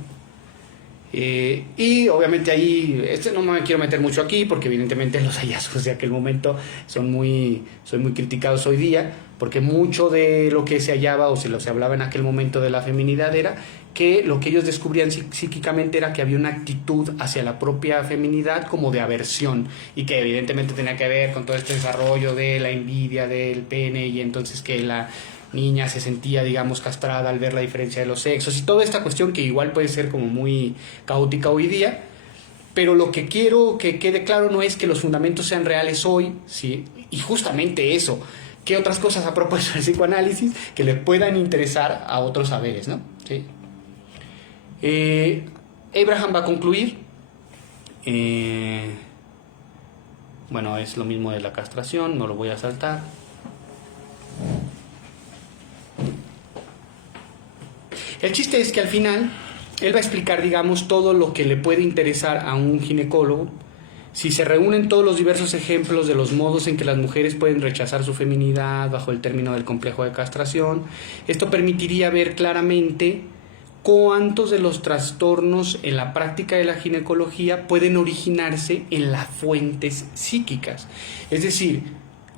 Y obviamente ahí, no me quiero meter mucho aquí porque evidentemente los hallazgos de aquel momento son muy criticados hoy día, porque mucho de lo que se hallaba o se hablaba en aquel momento de la feminidad era que lo que ellos descubrían psíquicamente era que había una actitud hacia la propia feminidad como de aversión, y que evidentemente tenía que ver con todo este desarrollo de la envidia del pene, y entonces que la niña se sentía, digamos, castrada al ver la diferencia de los sexos y toda esta cuestión que igual puede ser como muy caótica hoy día, pero lo que quiero que quede claro no es que los fundamentos sean reales hoy, ¿sí? Y justamente eso, ¿qué otras cosas ha propuesto el psicoanálisis que le puedan interesar a otros saberes, ¿no? ¿Sí? Abraham va a concluir, bueno, es lo mismo de la castración, no lo voy a saltar. El chiste es que al final él va a explicar, digamos, todo lo que le puede interesar a un ginecólogo si se reúnen todos los diversos ejemplos de los modos en que las mujeres pueden rechazar su feminidad bajo el término del complejo de castración. Esto permitiría ver claramente cuántos de los trastornos en la práctica de la ginecología pueden originarse en las fuentes psíquicas. Es decir,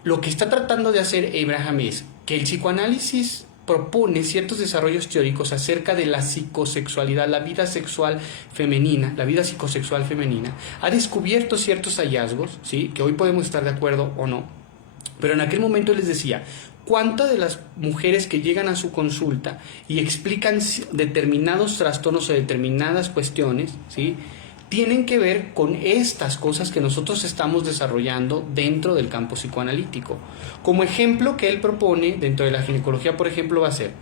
lo que está tratando de hacer Abraham es que el psicoanálisis propone ciertos desarrollos teóricos acerca de la psicosexualidad, la vida sexual femenina, la vida psicosexual femenina. Ha descubierto ciertos hallazgos, ¿sí?, que hoy podemos estar de acuerdo o no, pero en aquel momento les decía, ¿cuántas de las mujeres que llegan a su consulta y explican determinados trastornos o determinadas cuestiones, ¿sí?, tienen que ver con estas cosas que nosotros estamos desarrollando dentro del campo psicoanalítico. Como ejemplo que él propone dentro de la ginecología, por ejemplo, va a ser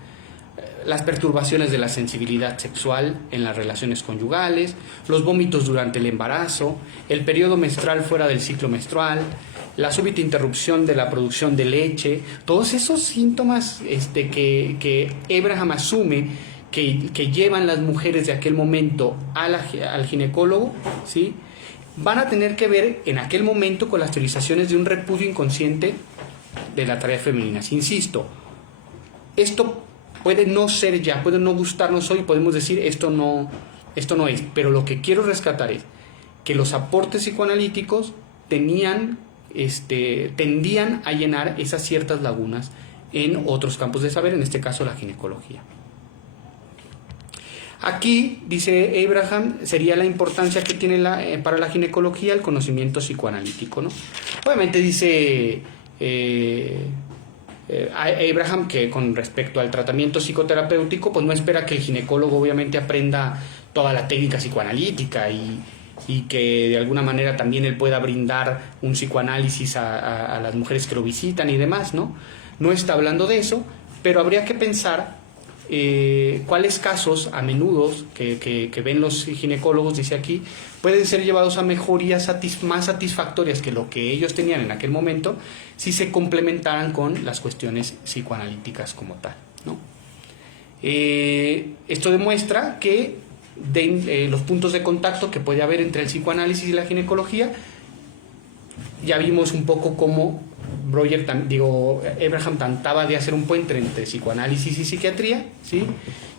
las perturbaciones de la sensibilidad sexual en las relaciones conyugales, los vómitos durante el embarazo, el periodo menstrual fuera del ciclo menstrual, la súbita interrupción de la producción de leche, todos esos síntomas que Abraham asume que llevan las mujeres de aquel momento al ginecólogo, ¿sí?, van a tener que ver en aquel momento con las teorizaciones de un repudio inconsciente de la tarea femenina. Insisto, esto puede no ser ya, puede no gustarnos hoy, podemos decir esto no es, pero lo que quiero rescatar es que los aportes psicoanalíticos tendían a llenar esas ciertas lagunas en otros campos de saber, en este caso la ginecología. Aquí, dice Abraham, sería la importancia que tiene para la ginecología el conocimiento psicoanalítico, ¿no? Obviamente dice Abraham que con respecto al tratamiento psicoterapéutico, pues no espera que el ginecólogo obviamente aprenda toda la técnica psicoanalítica y que de alguna manera también él pueda brindar un psicoanálisis a las mujeres que lo visitan y demás, ¿no? No está hablando de eso, pero habría que pensar cuáles casos a menudo que ven los ginecólogos, dice aquí, pueden ser llevados a mejorías más satisfactorias que lo que ellos tenían en aquel momento si se complementaran con las cuestiones psicoanalíticas como tal, ¿no? Esto demuestra que los puntos de contacto que puede haber entre el psicoanálisis y la ginecología, ya vimos un poco cómo Abraham trataba de hacer un puente entre psicoanálisis y psiquiatría, ¿sí?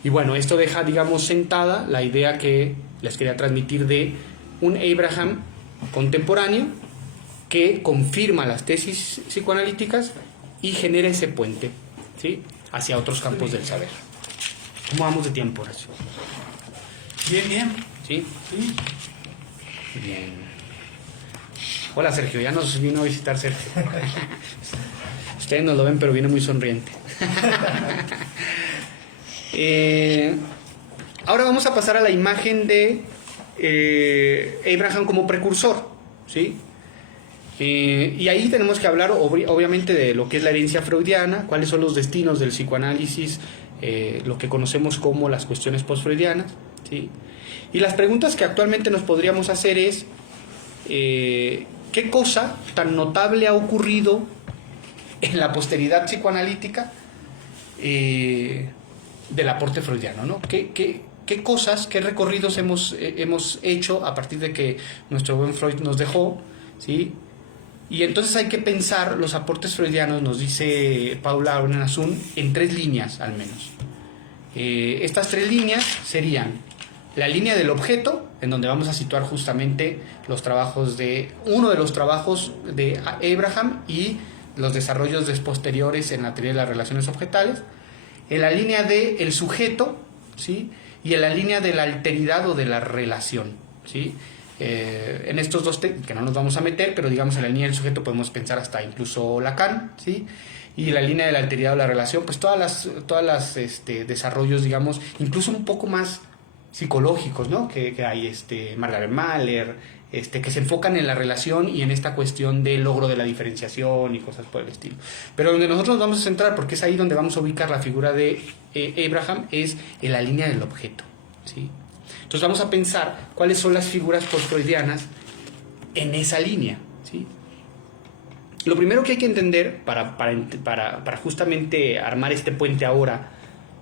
Y bueno, esto deja, digamos, sentada la idea que les quería transmitir de un Abraham contemporáneo que confirma las tesis psicoanalíticas y genera ese puente, ¿sí?, hacia otros campos del saber. ¿Cómo vamos de tiempo, Horacio? Bien. ¿Sí? Sí. Bien. Hola, Sergio, ya nos vino a visitar Sergio. Ustedes no lo ven, pero viene muy sonriente. Ahora vamos a pasar a la imagen de Abraham como precursor, ¿sí? Y ahí tenemos que hablar obviamente de lo que es la herencia freudiana, cuáles son los destinos del psicoanálisis, lo que conocemos como las cuestiones postfreudianas, ¿sí? Y las preguntas que actualmente nos podríamos hacer es ¿qué cosa tan notable ha ocurrido en la posteridad psicoanalítica del aporte freudiano, ¿no? ¿Qué cosas, qué recorridos hemos hecho a partir de que nuestro buen Freud nos dejó, ¿sí? Y entonces hay que pensar los aportes freudianos, nos dice Paula Aruena-Nazún, en 3 líneas al menos. Estas 3 líneas serían la línea del objeto, en donde vamos a situar justamente uno de los trabajos de Abraham y los desarrollos posteriores en la teoría de las relaciones objetales, en la línea del sujeto, ¿sí?, y en la línea de la alteridad o de la relación, ¿sí? En estos dos que no nos vamos a meter, pero digamos en la línea del sujeto podemos pensar hasta incluso Lacan, ¿sí? Y la línea de la alteridad o la relación, pues todas las desarrollos, digamos, incluso un poco más psicológicos, ¿no?, que hay Margaret Mahler, que se enfocan en la relación y en esta cuestión del logro de la diferenciación y cosas por el estilo. Pero donde nosotros nos vamos a centrar, porque es ahí donde vamos a ubicar la figura de Abraham, es en la línea del objeto, ¿sí? Entonces vamos a pensar cuáles son las figuras postfreudianas en esa línea, ¿sí? Lo primero que hay que entender para justamente armar este puente ahora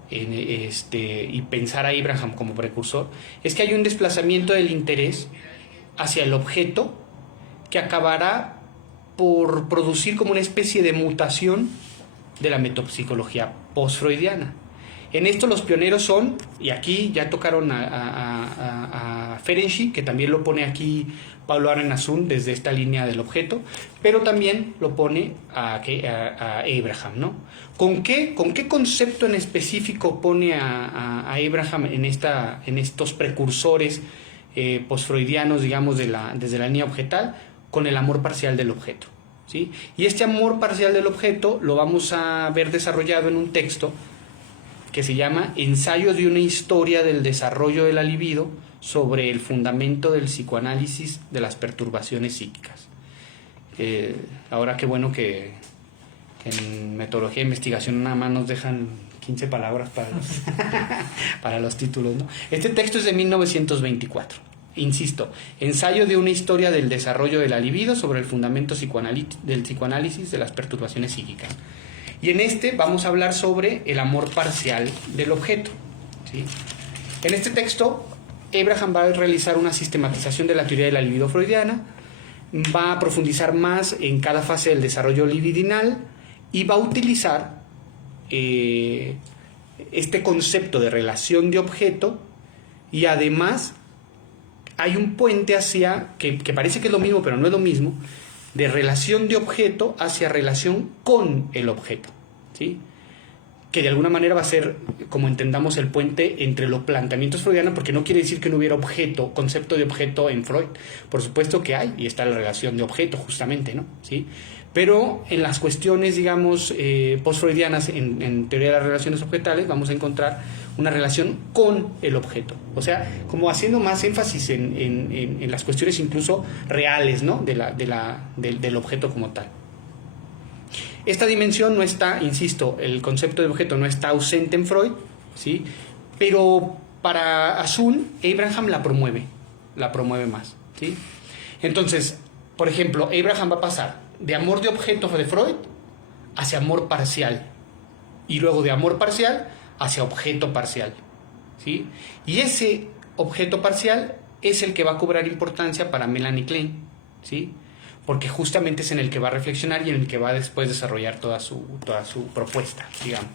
y pensar a Abraham como precursor, es que hay un desplazamiento del interés hacia el objeto que acabará por producir como una especie de mutación de la metapsicología postfreudiana. En esto los pioneros son, y aquí ya tocaron a Ferenczi, que también lo pone aquí Pablo Aruena-Nazún desde esta línea del objeto, pero también lo pone a Abraham, ¿no? ¿Con qué concepto en específico pone a Abraham en estos precursores postfreudianos, digamos, desde la línea objetal? Con el amor parcial del objeto, ¿sí? Y este amor parcial del objeto lo vamos a ver desarrollado en un texto que se llama Ensayo de una historia del desarrollo de la libido sobre el fundamento del psicoanálisis de las perturbaciones psíquicas. Ahora qué bueno que en metodología de investigación nada más nos dejan 15 palabras para los títulos, ¿no? Este texto es de 1924. Insisto, Ensayo de una historia del desarrollo de la libido sobre el fundamento del psicoanálisis de las perturbaciones psíquicas. Y en este vamos a hablar sobre el amor parcial del objeto, ¿sí? En este texto, Abraham va a realizar una sistematización de la teoría de la libido freudiana, va a profundizar más en cada fase del desarrollo libidinal y va a utilizar este concepto de relación de objeto, y además hay un puente hacia, que parece que es lo mismo pero no es lo mismo, de relación de objeto hacia relación con el objeto, ¿sí? Que de alguna manera va a ser, como entendamos, el puente entre los planteamientos freudianos, porque no quiere decir que no hubiera concepto de objeto en Freud. Por supuesto que hay, y está la relación de objeto justamente, ¿no? ¿Sí? Pero en las cuestiones, digamos, post-freudianas, en teoría de las relaciones objetales, vamos a encontrar una relación con el objeto. O sea, como haciendo más énfasis en las cuestiones incluso reales, ¿no? Del objeto como tal. Esta dimensión no está, insisto, el concepto de objeto no está ausente en Freud, ¿sí? Pero para Azul, Abraham la promueve más, ¿sí? Entonces, por ejemplo, Abraham va a pasar de amor de objeto de Freud hacia amor parcial, y luego de amor parcial hacia objeto parcial, ¿sí? Y ese objeto parcial es el que va a cobrar importancia para Melanie Klein, ¿sí? Porque justamente es en el que va a reflexionar y en el que va a después desarrollar toda su propuesta, digamos.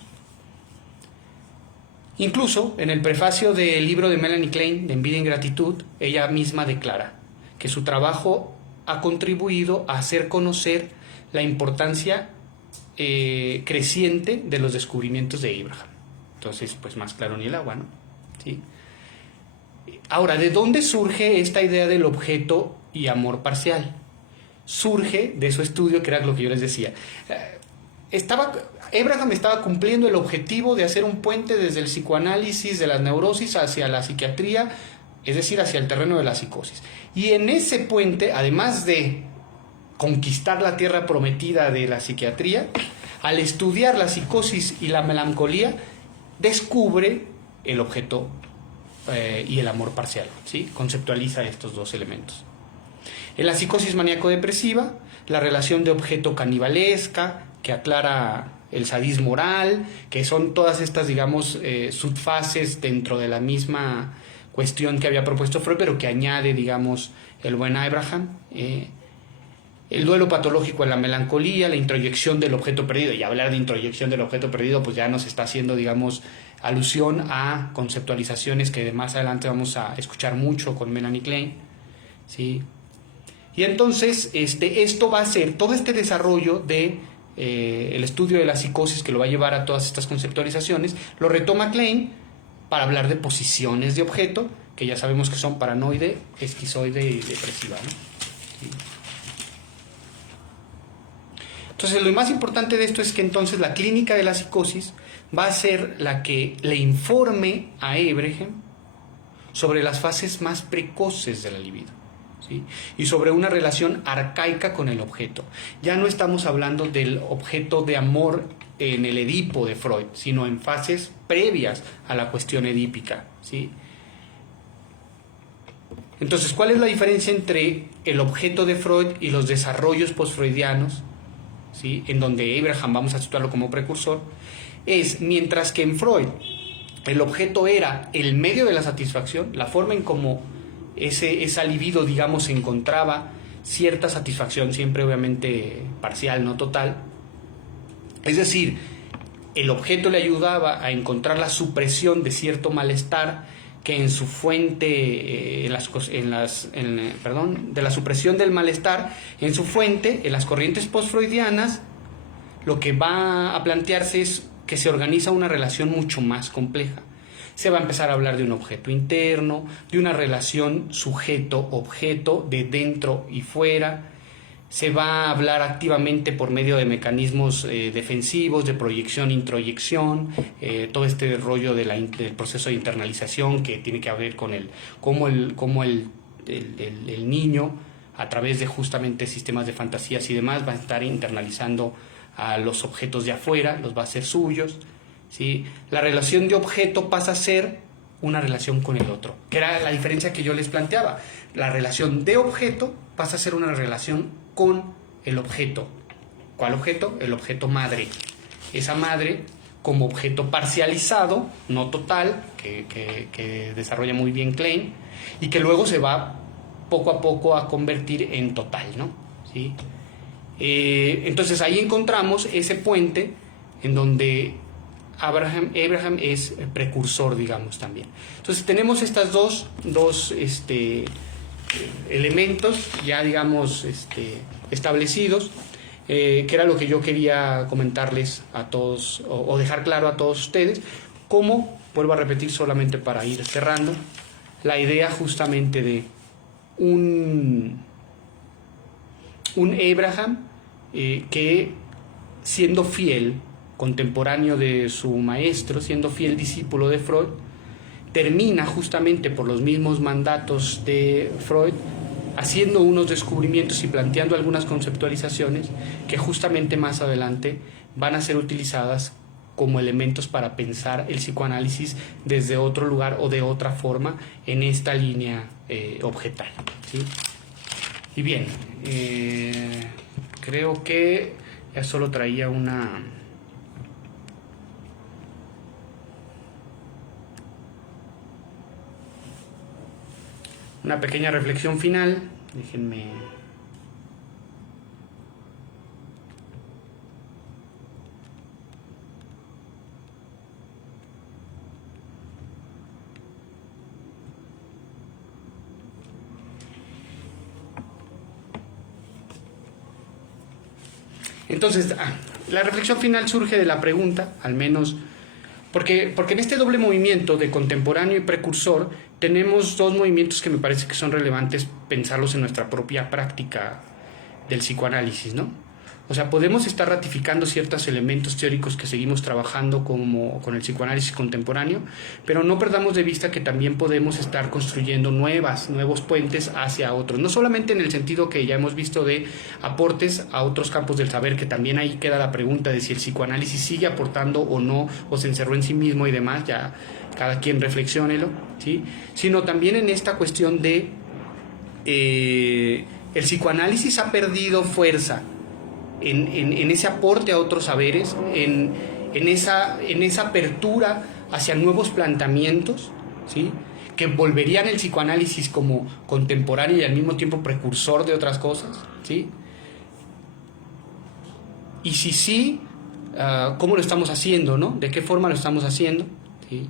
Incluso en el prefacio del libro de Melanie Klein, de Envidia e Ingratitud, ella misma declara que su trabajo ha contribuido a hacer conocer la importancia creciente de los descubrimientos de Abraham. Entonces, pues más claro ni el agua, ¿no? ¿Sí? Ahora, ¿de dónde surge esta idea del objeto y amor parcial? Surge de su estudio, que era lo que yo les decía. Abraham estaba cumpliendo el objetivo de hacer un puente desde el psicoanálisis de las neurosis hacia la psiquiatría, es decir, hacia el terreno de la psicosis. Y en ese puente, además de conquistar la tierra prometida de la psiquiatría, al estudiar la psicosis y la melancolía, descubre el objeto y el amor parcial, ¿sí? Conceptualiza estos dos elementos. En la psicosis maníaco-depresiva, la relación de objeto canibalesca, que aclara el sadismo oral, que son todas estas, digamos, subfases dentro de la misma cuestión que había propuesto Freud, pero que añade, digamos, el buen Abraham. El duelo patológico en la melancolía, la introyección del objeto perdido. Y hablar de introyección del objeto perdido, pues ya nos está haciendo, digamos, alusión a conceptualizaciones que más adelante vamos a escuchar mucho con Melanie Klein, ¿sí? Y entonces esto va a ser todo este desarrollo de el estudio de la psicosis, que lo va a llevar a todas estas conceptualizaciones, lo retoma Klein para hablar de posiciones de objeto, que ya sabemos que son paranoide, esquizoide y depresiva, ¿no? ¿Sí? Entonces, lo más importante de esto es que entonces la clínica de la psicosis va a ser la que le informe a Abraham sobre las fases más precoces de la libido, ¿sí? Y sobre una relación arcaica con el objeto. Ya no estamos hablando del objeto de amor en el Edipo de Freud, sino en fases previas a la cuestión edípica, ¿sí? Entonces, ¿cuál es la diferencia entre el objeto de Freud y los desarrollos postfreudianos, ¿sí? En donde Abraham, vamos a situarlo como precursor, es mientras que en Freud el objeto era el medio de la satisfacción, la forma en cómo esa libido, digamos, encontraba cierta satisfacción, siempre obviamente parcial, no total. Es decir, el objeto le ayudaba a encontrar la supresión de cierto malestar que en su fuente, de la supresión del malestar, en su fuente, en las corrientes postfreudianas, lo que va a plantearse es que se organiza una relación mucho más compleja. Se va a empezar a hablar de un objeto interno, de una relación sujeto-objeto, de dentro y fuera, se va a hablar activamente por medio de mecanismos defensivos, de proyección, introyección, todo este rollo del proceso de internalización que tiene que ver con cómo el niño, a través de justamente sistemas de fantasías y demás, va a estar internalizando a los objetos de afuera, los va a hacer suyos, ¿sí? La relación de objeto pasa a ser una relación con el otro, que era la diferencia que yo les planteaba. La relación de objeto pasa a ser una relación con el objeto. ¿Cuál objeto? El objeto madre. Esa madre como objeto parcializado, no total, que desarrolla muy bien Klein, y que luego se va poco a poco a convertir en total, ¿no? ¿Sí? Entonces ahí encontramos ese puente en donde Abraham es precursor, digamos, también. Entonces tenemos estas dos elementos ya, digamos, establecidos, que era lo que yo quería comentarles a todos, o dejar claro a todos ustedes, cómo, vuelvo a repetir solamente para ir cerrando, la idea justamente de un Abraham que, siendo fiel contemporáneo de su maestro, siendo fiel discípulo de Freud, termina justamente por los mismos mandatos de Freud haciendo unos descubrimientos y planteando algunas conceptualizaciones que justamente más adelante van a ser utilizadas como elementos para pensar el psicoanálisis desde otro lugar o de otra forma en esta línea objetal, ¿sí? Y bien, creo que ya solo traía una pequeña reflexión final. Déjenme. Entonces, la reflexión final surge de la pregunta, al menos, porque en este doble movimiento de contemporáneo y precursor tenemos dos movimientos que me parece que son relevantes pensarlos en nuestra propia práctica del psicoanálisis, ¿no? O sea, podemos estar ratificando ciertos elementos teóricos que seguimos trabajando como con el psicoanálisis contemporáneo, pero no perdamos de vista que también podemos estar construyendo nuevos puentes hacia otros, no solamente en el sentido que ya hemos visto de aportes a otros campos del saber, que también ahí queda la pregunta de si el psicoanálisis sigue aportando o no, o se encerró en sí mismo y demás, ya cada quien reflexiónelo, ¿sí? Sino también en esta cuestión de el psicoanálisis ha perdido fuerza en ese aporte a otros saberes, en esa apertura hacia nuevos planteamientos, ¿sí? Que volverían el psicoanálisis como contemporáneo y al mismo tiempo precursor de otras cosas, ¿sí? Y si sí, ¿cómo lo estamos haciendo, no? ¿De qué forma lo estamos haciendo? ¿Sí?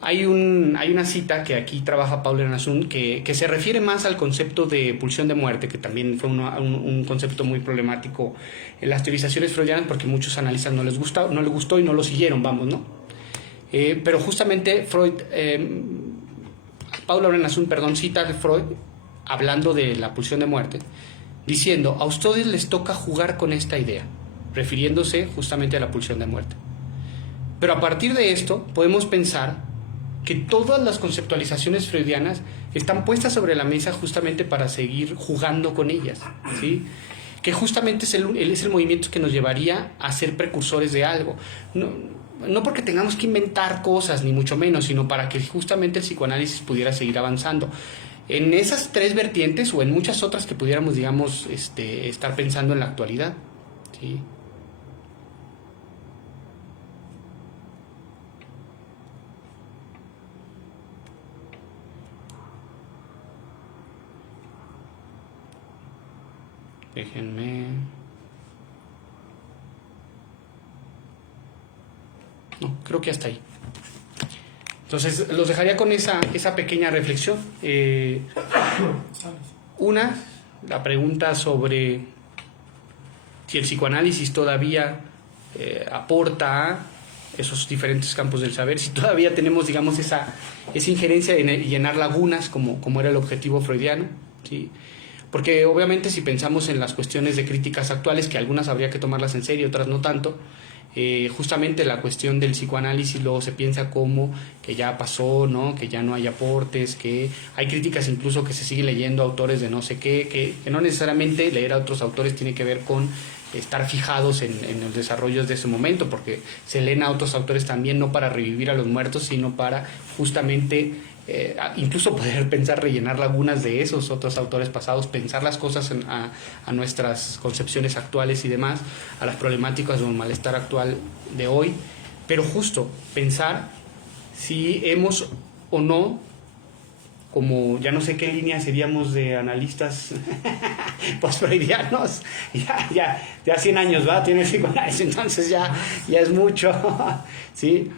Hay una cita que aquí trabaja Paul Ernasun que se refiere más al concepto de pulsión de muerte, que también fue un concepto muy problemático en las teorizaciones freudianas porque muchos analistas no les gustó y no lo siguieron, vamos, ¿no? Pero justamente Paul Ernasun, cita a Freud hablando de la pulsión de muerte, diciendo: a ustedes les toca jugar con esta idea, refiriéndose justamente a la pulsión de muerte. Pero a partir de esto podemos pensar que todas las conceptualizaciones freudianas están puestas sobre la mesa justamente para seguir jugando con ellas, ¿sí? Que justamente es el movimiento que nos llevaría a ser precursores de algo. No porque tengamos que inventar cosas, ni mucho menos, sino para que justamente el psicoanálisis pudiera seguir avanzando. En esas tres vertientes o en muchas otras que pudiéramos, digamos, estar pensando en la actualidad, ¿sí? Déjenme. No, creo que hasta ahí. Entonces, los dejaría con esa pequeña reflexión. La pregunta sobre si el psicoanálisis todavía aporta a esos diferentes campos del saber, si todavía tenemos, digamos, esa injerencia de llenar lagunas como era el objetivo freudiano, ¿sí? Porque obviamente si pensamos en las cuestiones de críticas actuales, que algunas habría que tomarlas en serio, otras no tanto, justamente la cuestión del psicoanálisis luego se piensa como que ya pasó, ¿no? Que ya no hay aportes, que hay críticas incluso que se sigue leyendo autores de no sé qué, que no necesariamente leer a otros autores tiene que ver con estar fijados en los desarrollos de ese momento, porque se leen a otros autores también no para revivir a los muertos, sino para justamente incluso poder pensar, rellenar lagunas de esos otros autores pasados, pensar las cosas a nuestras concepciones actuales y demás, a las problemáticas o el malestar actual de hoy, pero justo pensar si hemos o no, como ya no sé qué línea seríamos de analistas postfreudianos, ya 100 años, ¿va? Tiene psicoanálisis, entonces ya es mucho, ¿sí?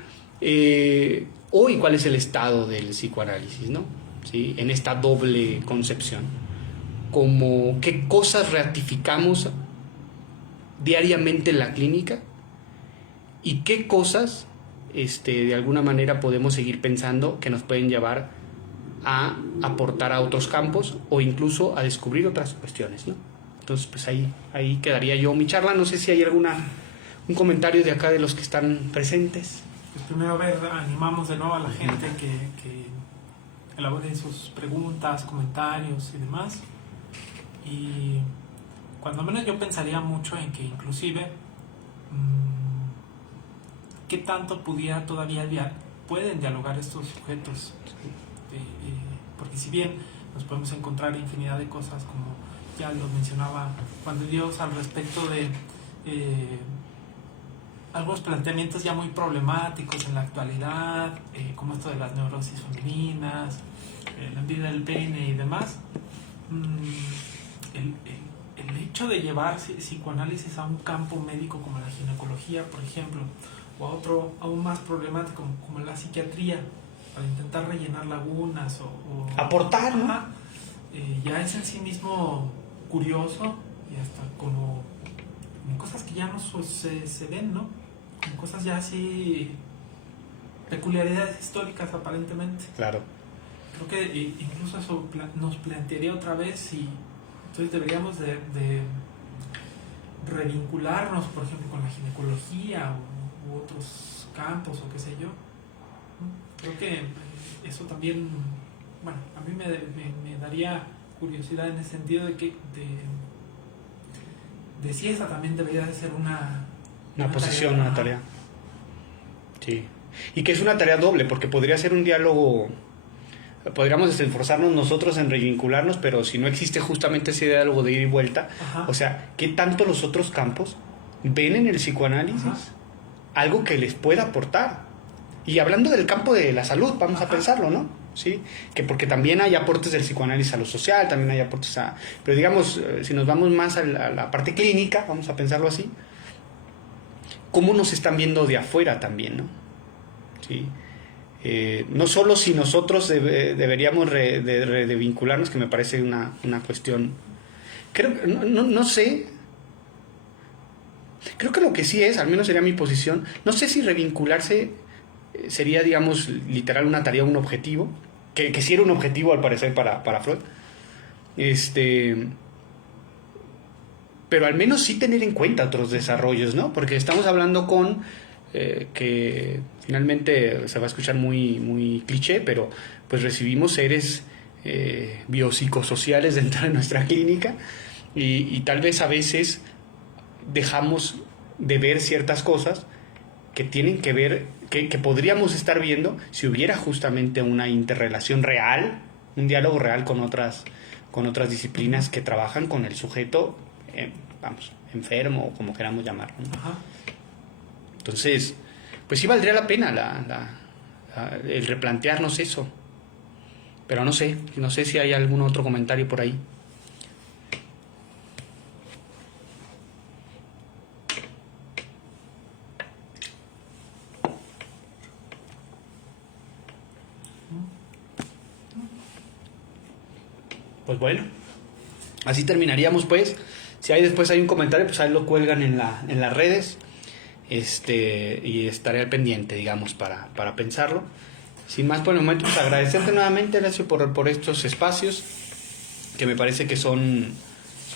Hoy, ¿cuál es el estado del psicoanálisis, no? ¿Sí? En esta doble concepción, como qué cosas ratificamos diariamente en la clínica y qué cosas de alguna manera podemos seguir pensando que nos pueden llevar a aportar a otros campos o incluso a descubrir otras cuestiones, ¿no? Entonces, pues ahí quedaría yo mi charla. No sé si hay un comentario de acá de los que están presentes. Pues primero, animamos de nuevo a la gente que elabore sus preguntas, comentarios y demás. Y cuando menos yo pensaría mucho en que inclusive qué tanto pueden dialogar estos sujetos. Porque si bien nos podemos encontrar infinidad de cosas, como ya lo mencionaba Juan de Dios, al respecto de algunos planteamientos ya muy problemáticos en la actualidad, como esto de las neurosis femeninas, la vida del pene y demás, el hecho de llevar psicoanálisis a un campo médico como la ginecología, por ejemplo, o a otro aún más problemático como la psiquiatría, para intentar rellenar lagunas o aportar, ¿no? Ya es en sí mismo curioso y hasta como cosas que ya no se ven, ¿no? Como cosas ya así, peculiaridades históricas aparentemente. Claro. Creo que incluso eso nos plantearía otra vez si entonces deberíamos de revincularnos, por ejemplo, con la ginecología u otros campos o qué sé yo. Creo que eso también, bueno, a mí me daría curiosidad en el sentido de que de si esa también debería de ser una posición, una tarea. Sí. Y que es una tarea doble, porque podría ser un diálogo, podríamos esforzarnos nosotros en revincularnos, pero si no existe justamente ese diálogo de ida y vuelta, o sea, ¿qué tanto los otros campos ven en el psicoanálisis algo que les pueda aportar? Y hablando del campo de la salud, vamos a pensarlo, ¿no? ¿Sí? Que porque también hay aportes del psicoanálisis a lo social, también hay aportes a... Pero digamos, si nos vamos más a la parte clínica, vamos a pensarlo así, ¿cómo nos están viendo de afuera también, no? ¿Sí? No solo si nosotros deberíamos de vincularnos, que me parece una cuestión... Creo, no sé... Creo que lo que sí es, al menos sería mi posición, no sé si revincularse sería, digamos, literal una tarea, un objetivo, que sí era un objetivo al parecer para Freud, pero al menos sí tener en cuenta otros desarrollos, ¿no? Porque estamos hablando con, que finalmente se va a escuchar muy cliché, pero pues recibimos seres biopsicosociales dentro de nuestra clínica y tal vez a veces dejamos de ver ciertas cosas que tienen que ver, que podríamos estar viendo si hubiera justamente una interrelación real, un diálogo real con otras disciplinas que trabajan con el sujeto, enfermo o como queramos llamarlo, ¿no? Entonces, pues sí valdría la pena el replantearnos eso. Pero no sé si hay algún otro comentario por ahí. Pues bueno, así terminaríamos pues. Si hay un comentario, pues ahí lo cuelgan en las redes, y estaré al pendiente, digamos, para pensarlo. Sin más por el momento, pues agradecerte nuevamente, Horacio, por estos espacios, que me parece que son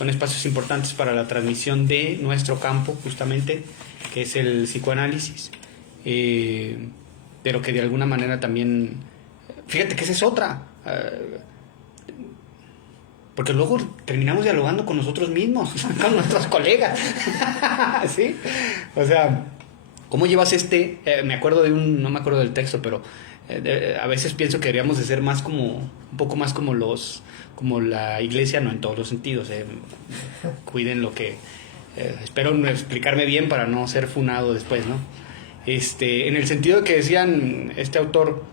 espacios importantes para la transmisión de nuestro campo, justamente, que es el psicoanálisis, pero que de alguna manera también, fíjate que esa es otra, porque luego terminamos dialogando con nosotros mismos, con nuestros colegas, ¿sí? O sea, ¿cómo llevas me acuerdo no me acuerdo del texto, pero a veces pienso que deberíamos de ser más un poco más como la iglesia, no en todos los sentidos, cuiden lo que, espero explicarme bien para no ser funado después, ¿no? En el sentido de que decían este autor,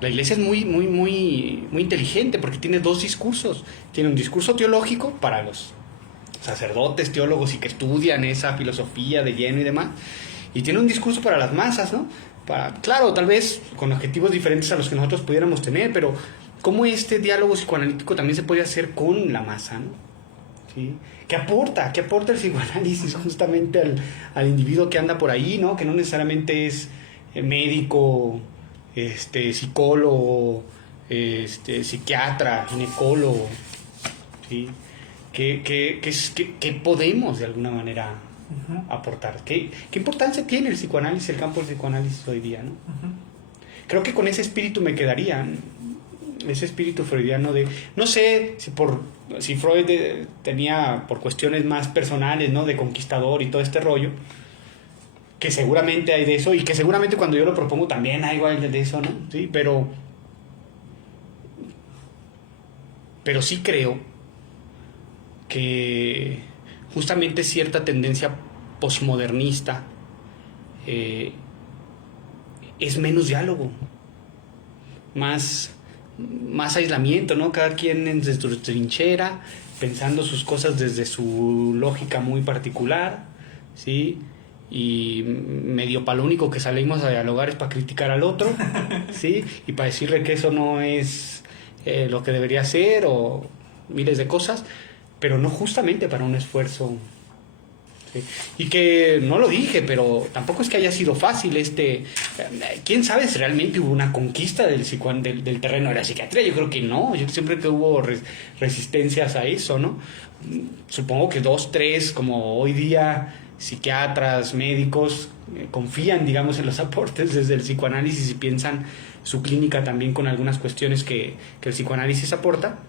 la iglesia es muy, muy, muy, muy inteligente porque tiene dos discursos. Tiene un discurso teológico para los sacerdotes, teólogos y que estudian esa filosofía de lleno y demás, y tiene un discurso para las masas, ¿no? Claro, tal vez con objetivos diferentes a los que nosotros pudiéramos tener, pero cómo este diálogo psicoanalítico también se puede hacer con la masa, ¿no? ¿Sí? ¿Qué aporta el psicoanálisis justamente al individuo que anda por ahí, ¿no? Que no necesariamente es médico, psicólogo, psiquiatra, ginecólogo, ¿sí? ¿Qué podemos de alguna manera aportar? ¿Qué importancia tiene el psicoanálisis, el campo del psicoanálisis hoy día, ¿no? Creo que con ese espíritu me quedaría, ese espíritu freudiano de, no sé si Freud tenía por cuestiones más personales, ¿no? De conquistador y todo este rollo, que seguramente hay de eso, y que seguramente cuando yo lo propongo también hay igual de eso, ¿no? Sí, pero sí creo que justamente cierta tendencia posmodernista es menos diálogo, más aislamiento, ¿no? Cada quien desde su trinchera, pensando sus cosas desde su lógica muy particular, ¿sí? Y medio para lo único que salimos a dialogar es para criticar al otro, ¿sí? Y para decirle que eso no es lo que debería ser, o miles de cosas, pero no justamente para un esfuerzo, ¿sí? Y que no lo dije, pero tampoco es que haya sido fácil quién sabe si realmente hubo una conquista del terreno de la psiquiatría. Yo creo que no, yo siempre que hubo resistencias a eso, ¿no? Supongo que 2, 3, como hoy día psiquiatras, médicos confían, digamos, en los aportes desde el psicoanálisis y piensan su clínica también con algunas cuestiones que el psicoanálisis aporta,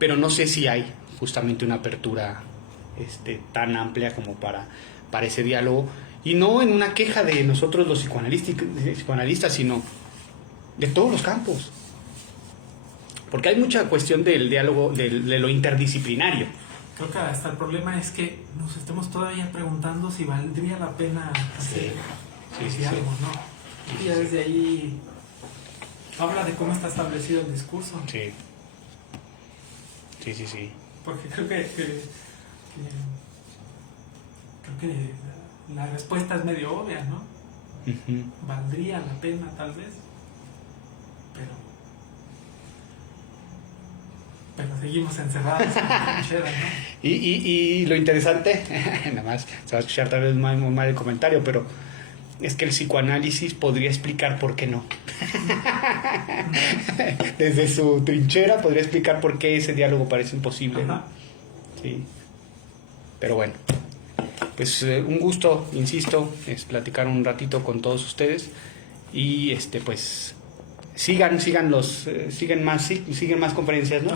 pero no sé si hay justamente una apertura tan amplia como para ese diálogo, y no en una queja de nosotros los psicoanalistas, sino de todos los campos, porque hay mucha cuestión del diálogo, de lo interdisciplinario. Creo que hasta el problema es que nos estemos todavía preguntando si valdría la pena hacer diálogo, ¿no? Y ya desde ahí habla de cómo está establecido el discurso. Sí. Porque creo que la respuesta es medio obvia, ¿no? Valdría la pena, tal vez, pero seguimos encerrados en la trinchera, ¿no? Y lo interesante, nada más, se va a escuchar tal vez muy mal el comentario, pero es que el psicoanálisis podría explicar por qué no. Desde su trinchera podría explicar por qué ese diálogo parece imposible, ¿no? Sí. Pero bueno, pues un gusto, insisto, es platicar un ratito con todos ustedes, y pues sigan más conferencias, ¿no?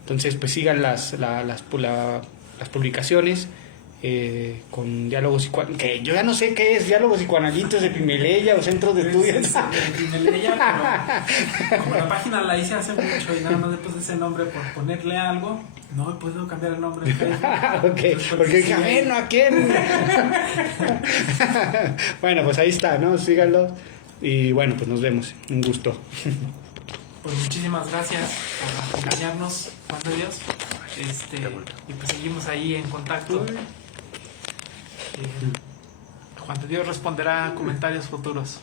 Entonces pues sigan las publicaciones con diálogos que yo ya no sé qué es diálogos psicoanalitos de Pimeleya o centros de estudios de Pimeleya, pero como la página la hice hace mucho y nada más le puse ese nombre por ponerle algo, no he podido cambiar el nombre en Facebook. Okay, porque dije, bueno, ¿a quién? Bueno, pues ahí está, ¿no? Síganlo. Y bueno, pues nos vemos. Un gusto. Pues muchísimas gracias por acompañarnos, Juan de Dios. Y pues seguimos ahí en contacto. Juan de Dios responderá a comentarios futuros.